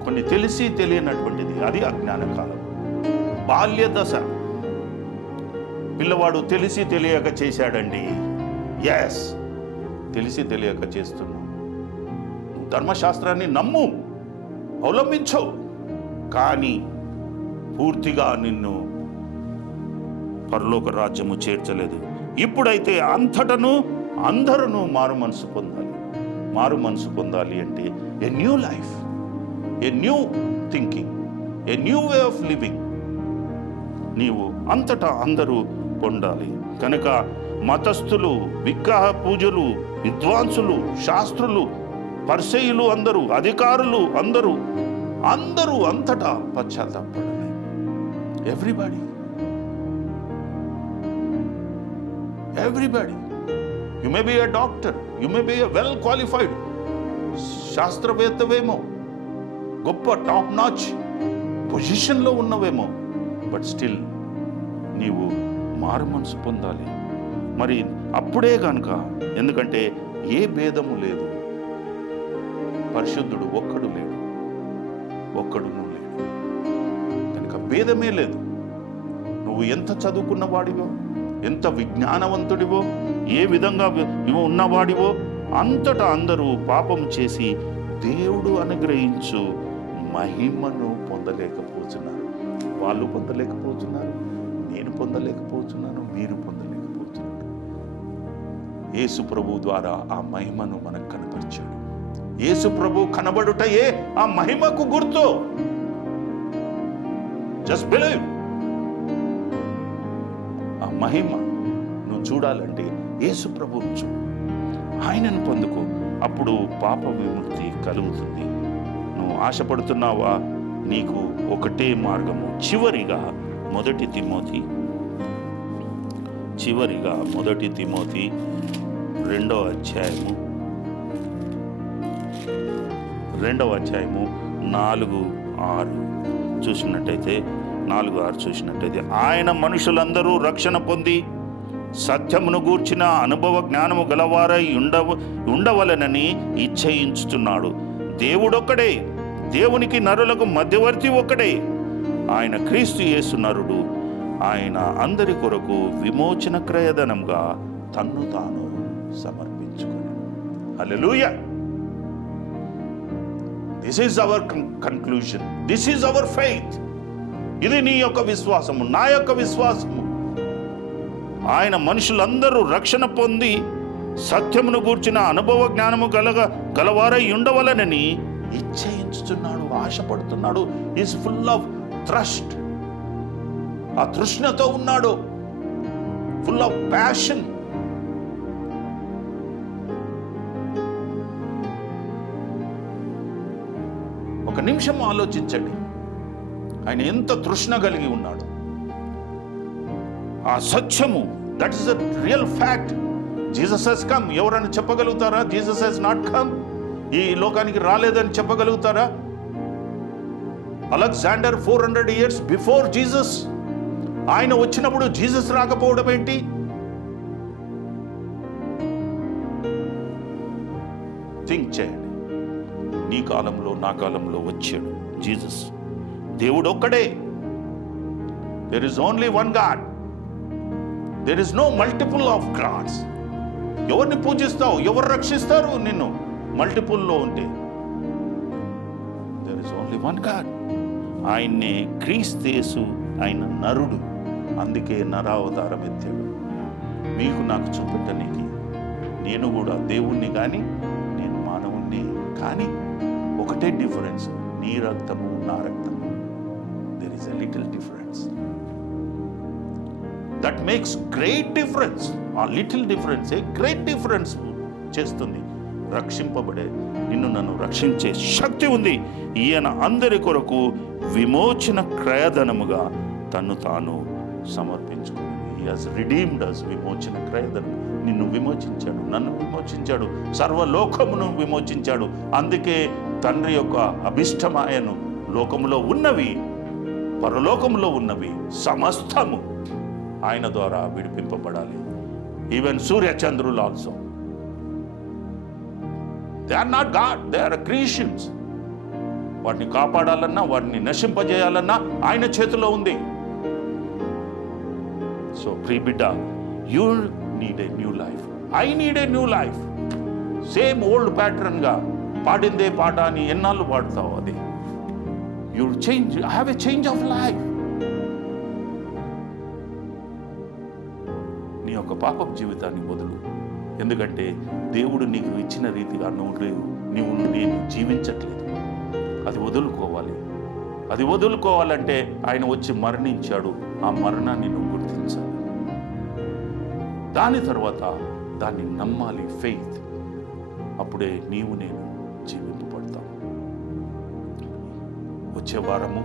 కొన్ని తెలిసి తెలియనటువంటిది, అది అజ్ఞాన కాలం. బాల్య దశ. పిల్లవాడు తెలిసి తెలియక చేశాడండి. ఎస్, తెలిసి తెలియక చేస్తున్నావు. ధర్మశాస్త్రాన్ని నమ్ము, అవలంబించు, కానీ పూర్తిగా నిన్ను పరలోక రాజ్యము చేర్చలేదు. ఇప్పుడైతే అంతటను అందరూ మారు మనసు పొందాలి. మారు మనసు పొందాలి అంటే ఏ new life, a new thinking, a new way of living నీవు అంతటా అందరూ పొందాలి. కనుక మతస్థులు, విగ్రహ పూజలు, విద్వాంసులు, శాస్త్రులు, పరిసయ్యులు అందరూ, అధికారులు అందరూ అంతటా పశ్చాత్తాపడాలి. Everybody. You may be a doctor, you may be a well qualified శాస్త్రవేత్తవేమో, గొప్ప టాప్ నాచ్ పొజిషన్లో ఉన్నవేమో, బట్ స్టిల్ నీవు మారు మనసు పొందాలి. మరి అప్పుడే కనుక, ఎందుకంటే ఏ భేదము లేదు, పరిశుద్ధుడు ఒక్కడు లేడు, ఒక్కడును లేడు, కనుక భేదమే లేదు. నువ్వు ఎంత చదువుకున్న వాడివో, ఎంత విజ్ఞానవంతుడివో, ఏ విధంగా ఉన్నవాడివో, అంతటా అందరూ పాపం చేసి దేవుడు అనుగ్రహించు మహిమను పొందలేకపోతున్నారు. వాళ్ళు పొందలేకపోతున్నారు, నేను పొందలేకపోతున్నాను, మీరు పొందలేకపోతున్నారు. యేసు ప్రభు ద్వారా ఆ మహిమను మనకు కనపరిచాడు. యేసు ప్రభు కనబడుటయే ఆ మహిమకు గుర్తు. Just believe. ఆ మహిమ నువ్వు చూడాలంటే యేసు ప్రభువును చూడు, ఆయనను పొందుకో. అప్పుడు పాప విముక్తి కలుగుతుంది. నువ్వు ఆశపడుతున్నావా? నీకు ఒకటే మార్గము. చివరిగా మొదటి తిమోతి 2వ అధ్యాయము 4-6 చూసినట్టయితే, 4-6 చూసినట్టయితే, ఆయన మనుషులందరూ రక్షణ పొంది సత్యమును గూర్చిన అనుభవ జ్ఞానము గలవారై ఉండవలనని ఇచ్చయించుచున్నాడు. దేవుడొక్కడే, దేవునికి నరులకు మధ్యవర్తి ఒక్కడే, ఆయన క్రీస్తు యేసు నరుడు. ఆయన అందరి కొరకు విమోచన క్రయధనంగా తన్ను తాను సమర్పించుకొని. Hallelujah. This is our conclusion, this is our faith. ఇది నీ యొక్క విశ్వాసము, నా యొక్క విశ్వాసము. ఆయన మనుషులందరూ రక్షణ పొంది సత్యమును గూర్చిన అనుభవ జ్ఞానము గలవారై ఉండవలనని ఇచ్చయించుచున్నాడు, ఆశపడుతున్నాడు. Is full of thrust. ఆ తృష్ణతో ఉన్నాడు, ఫుల్ ఆఫ్ ప్యాషన్. ఒక నిమిషం ఆలోచించండి, ఆయన ఎంత తృష్ణ కలిగి ఉన్నాడు. ఆ సత్యము, that is the real fact. Jesus has come. ఎవరైనా చెప్పగలుగుతారా జీసస్ హెస్ నాట్ కమ్? ఈ లోకానికి రాలేదని చెప్పగలుగుతారా? అలెగ్జాండర్ 400 years బిఫోర్ జీసస్, ఆయన వచ్చినప్పుడు జీసస్ రాకపోవడం ఏంటి? థింక్ చేయండి. నీ కాలంలో, నా కాలంలో వచ్చాడు జీసస్. దేవుడు ఒక్కడే. There is only one God. There is no multiple of gods. ఎవరిని పూజిస్తావు? ఎవరు రక్షిస్తారు నిన్ను మల్టిపుల్లో ఉంటే? There is only one God. ఆయన్నే క్రీస్తు యేసు, ఆయన నరుడు, అందుకే నరావతారం ఎత్తాడు. మీకు నాకు చూపెట్టనికి. నేను కూడా దేవుణ్ణి కానీ, నేను మానవుణ్ణి కానీ, ఒకటే డిఫరెన్స్, నీ రక్తము నా రక్తము. There is a little difference. That makes great difference. ఆ లిటిల్ డిఫరెన్సే గ్రేట్ డిఫరెన్స్ చేస్తుంది. రక్షింపబడే, నిన్ను నన్ను రక్షించే శక్తి ఉంది. ఈయన అందరి కొరకు విమోచన క్రయధనముగా తన్ను తాను సమర్పించుకున్నాడు. He has redeemed us. విమోచన క్రయధనం. నిన్ను విమోచించాడు, నన్ను విమోచించాడు, సర్వలోకమును విమోచించాడు. అందుకే తండ్రి యొక్క అభిష్టమాయను లోకములో ఉన్నవి, పరలోకములో ఉన్నవి సమస్తము ఆయన ద్వారా విడిపింపబడాలి. ఈవెన్ సూర్యచంద్రులు also, they are not God, they are creations. వాటిని కాపాడాలన్నా, వాటిని నశింపజేయాలన్నా ఆయన చేతిలో ఉంది. సో ప్రియ బిడ్డ, you need a new life. I need a new life. Same old ప్యాటర్న్గా పాడిందే పాట అని ఎన్నాళ్ళు పాడుతావు? అది you change, have a change of life. నీ యొక్క పాపపు జీవితాన్ని వదులు. ఎందుకంటే దేవుడు నీకు ఇచ్చిన రీతిగా నీవు నేను జీవించట్లేదు. అది వదులుకోవాలి. అది వదులుకోవాలంటే ఆయన వచ్చి మరణించాడు. ఆ మరణాన్ని నువ్వు గుర్తించాలి. దాని తర్వాత దాన్ని నమ్మాలి, ఫెయిత్. అప్పుడే నీవు నేను జీవింపబడతాం. వచ్చే వారము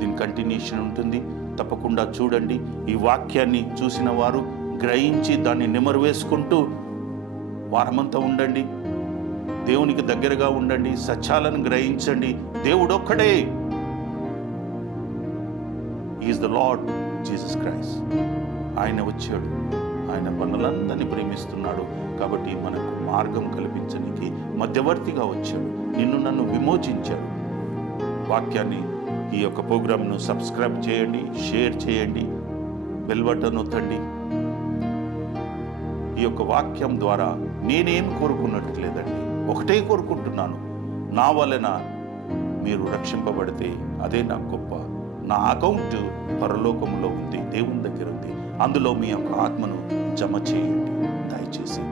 దీని కంటిన్యూషన్ ఉంటుంది. తప్పకుండా చూడండి. ఈ వాక్యాన్ని చూసిన వారు గ్రహించి దాన్ని నెమరు వేసుకుంటూ వారమంతా ఉండండి. దేవునికి దగ్గరగా ఉండండి. సత్యాలను గ్రహించండి. దేవుడు ఒక్కడే. Is the lord Jesus Christ. ఆయన వచ్చాడు. ఆయన మనలందరినీ ప్రేమిస్తున్నాడు. కాబట్టి మనకు మార్గం కల్పించడానికి మధ్యవర్తిగా వచ్చాడు. నిన్ను నన్ను విమోచించాడు. వాక్యాన్ని, ఈ యొక్క ప్రోగ్రామ్ను సబ్స్క్రైబ్ చేయండి, షేర్ చేయండి, బెల్ బటన్ నొత్తండి. ఈ యొక్క వాక్యం ద్వారా నేనేం కోరుకున్నట్లేదండి, ఒకటే కోరుకుంటున్నాను. నా వలన మీరు రక్షింపబడితే అదే నాకు గొప్ప. నా అకౌంట్ పరలోకంలో ఉంది, దేవుని దగ్గర ఉంది. అందులో మీ యొక్క ఆత్మను జమ చేయండి. దయచేసి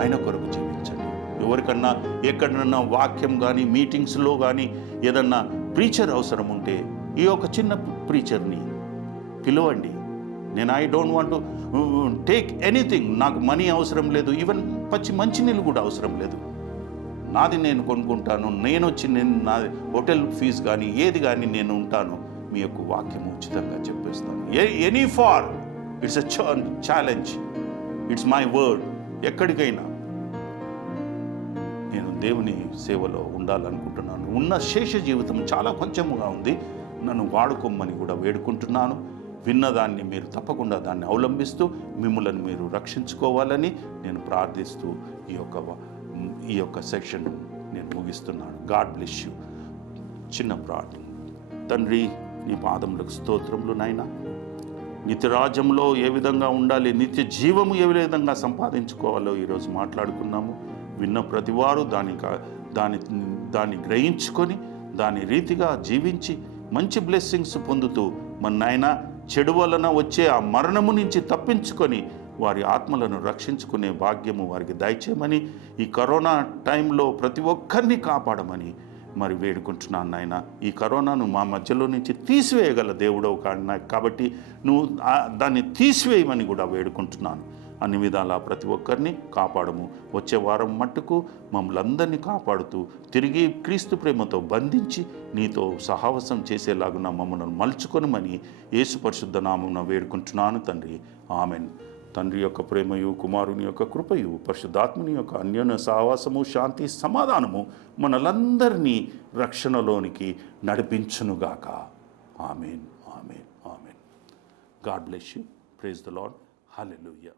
ఆయన కొరకు జీవించండి. ఎవరికన్నా ఎక్కడన్నా వాక్యం కానీ, మీటింగ్స్లో కానీ ఏదన్నా ప్రీచర్ అవసరం ఉంటే ఈ యొక్క చిన్న ప్రీచర్ని పిలవండి. నేను I don't want to take anything. నాకు మనీ అవసరం లేదు, ఈవెన్ మంచినీళ్ళు కూడా అవసరం లేదు. నాది నేను కొనుక్కుంటాను. నేను వచ్చి నా హోటల్ ఫీజు కానీ ఏది కానీ నేను ఉంటాను. మీ యొక్క వాక్యం ఉచితంగా చెప్పేస్తాను. Any far it's a challenge, it's my word. ఎక్కడికైనా నేను దేవుని సేవలో ఉండాలనుకుంటున్నాను. ఉన్న శేష జీవితం చాలా కొంచెముగా ఉంది. నన్ను వాడుకోమని కూడా వేడుకుంటున్నాను. విన్నదాన్ని మీరు తప్పకుండా దాన్ని అవలంబిస్తూ మిమ్మల్ని మీరు రక్షించుకోవాలని నేను ప్రార్థిస్తూ ఈ యొక్క సెక్షన్ నేను ముగిస్తున్నాను. God bless you. చిన్న ప్రార్థన. తండ్రి, నీ పాదములకు స్తోత్రములు నాయనా. నిత్యరాజ్యంలో ఏ విధంగా ఉండాలి, నిత్య జీవము ఏ విధంగా సంపాదించుకోవాలో ఈరోజు మాట్లాడుకున్నాము. విన్న ప్రతివారు దాన్ని గ్రహించుకొని దాని రీతిగా జీవించి మంచి బ్లెస్సింగ్స్ పొందుతూ మన నాయన చెడు వలన వచ్చే ఆ మరణము నుంచి తప్పించుకొని వారి ఆత్మలను రక్షించుకునే భాగ్యము వారికి దయచేయమని, ఈ కరోనా టైంలో ప్రతి ఒక్కరిని కాపాడమని మరి వేడుకుంటున్నాను నాయన. ఈ కరోనాను మా మధ్యలో నుంచి తీసివేయగల దేవుడవు కాబట్టి నువ్వు దాన్ని తీసివేయమని కూడా వేడుకుంటున్నాను. అన్ని విధాలా ప్రతి ఒక్కరిని కాపాడము. వచ్చే వారం మట్టుకు మమ్మల్ని అందరినీ కాపాడుతూ తిరిగి క్రీస్తు ప్రేమతో బంధించి నీతో సహవాసం చేసేలాగున మమ్మల్ని మలుచుకొనమని యేసు పరిశుద్ధ నామమున వేడుకుంటున్నాను తండ్రి. ఆమెన్. తండ్రి యొక్క ప్రేమయు, కుమారుని యొక్క కృపయు, పరిశుద్ధాత్మని యొక్క అన్యోన్య సహవాసము, శాంతి, సమాధానము మనలందరినీ రక్షణలోనికి నడిపించునుగాక. Amen, amen, amen. God bless you. Praise the Lord. Hallelujah.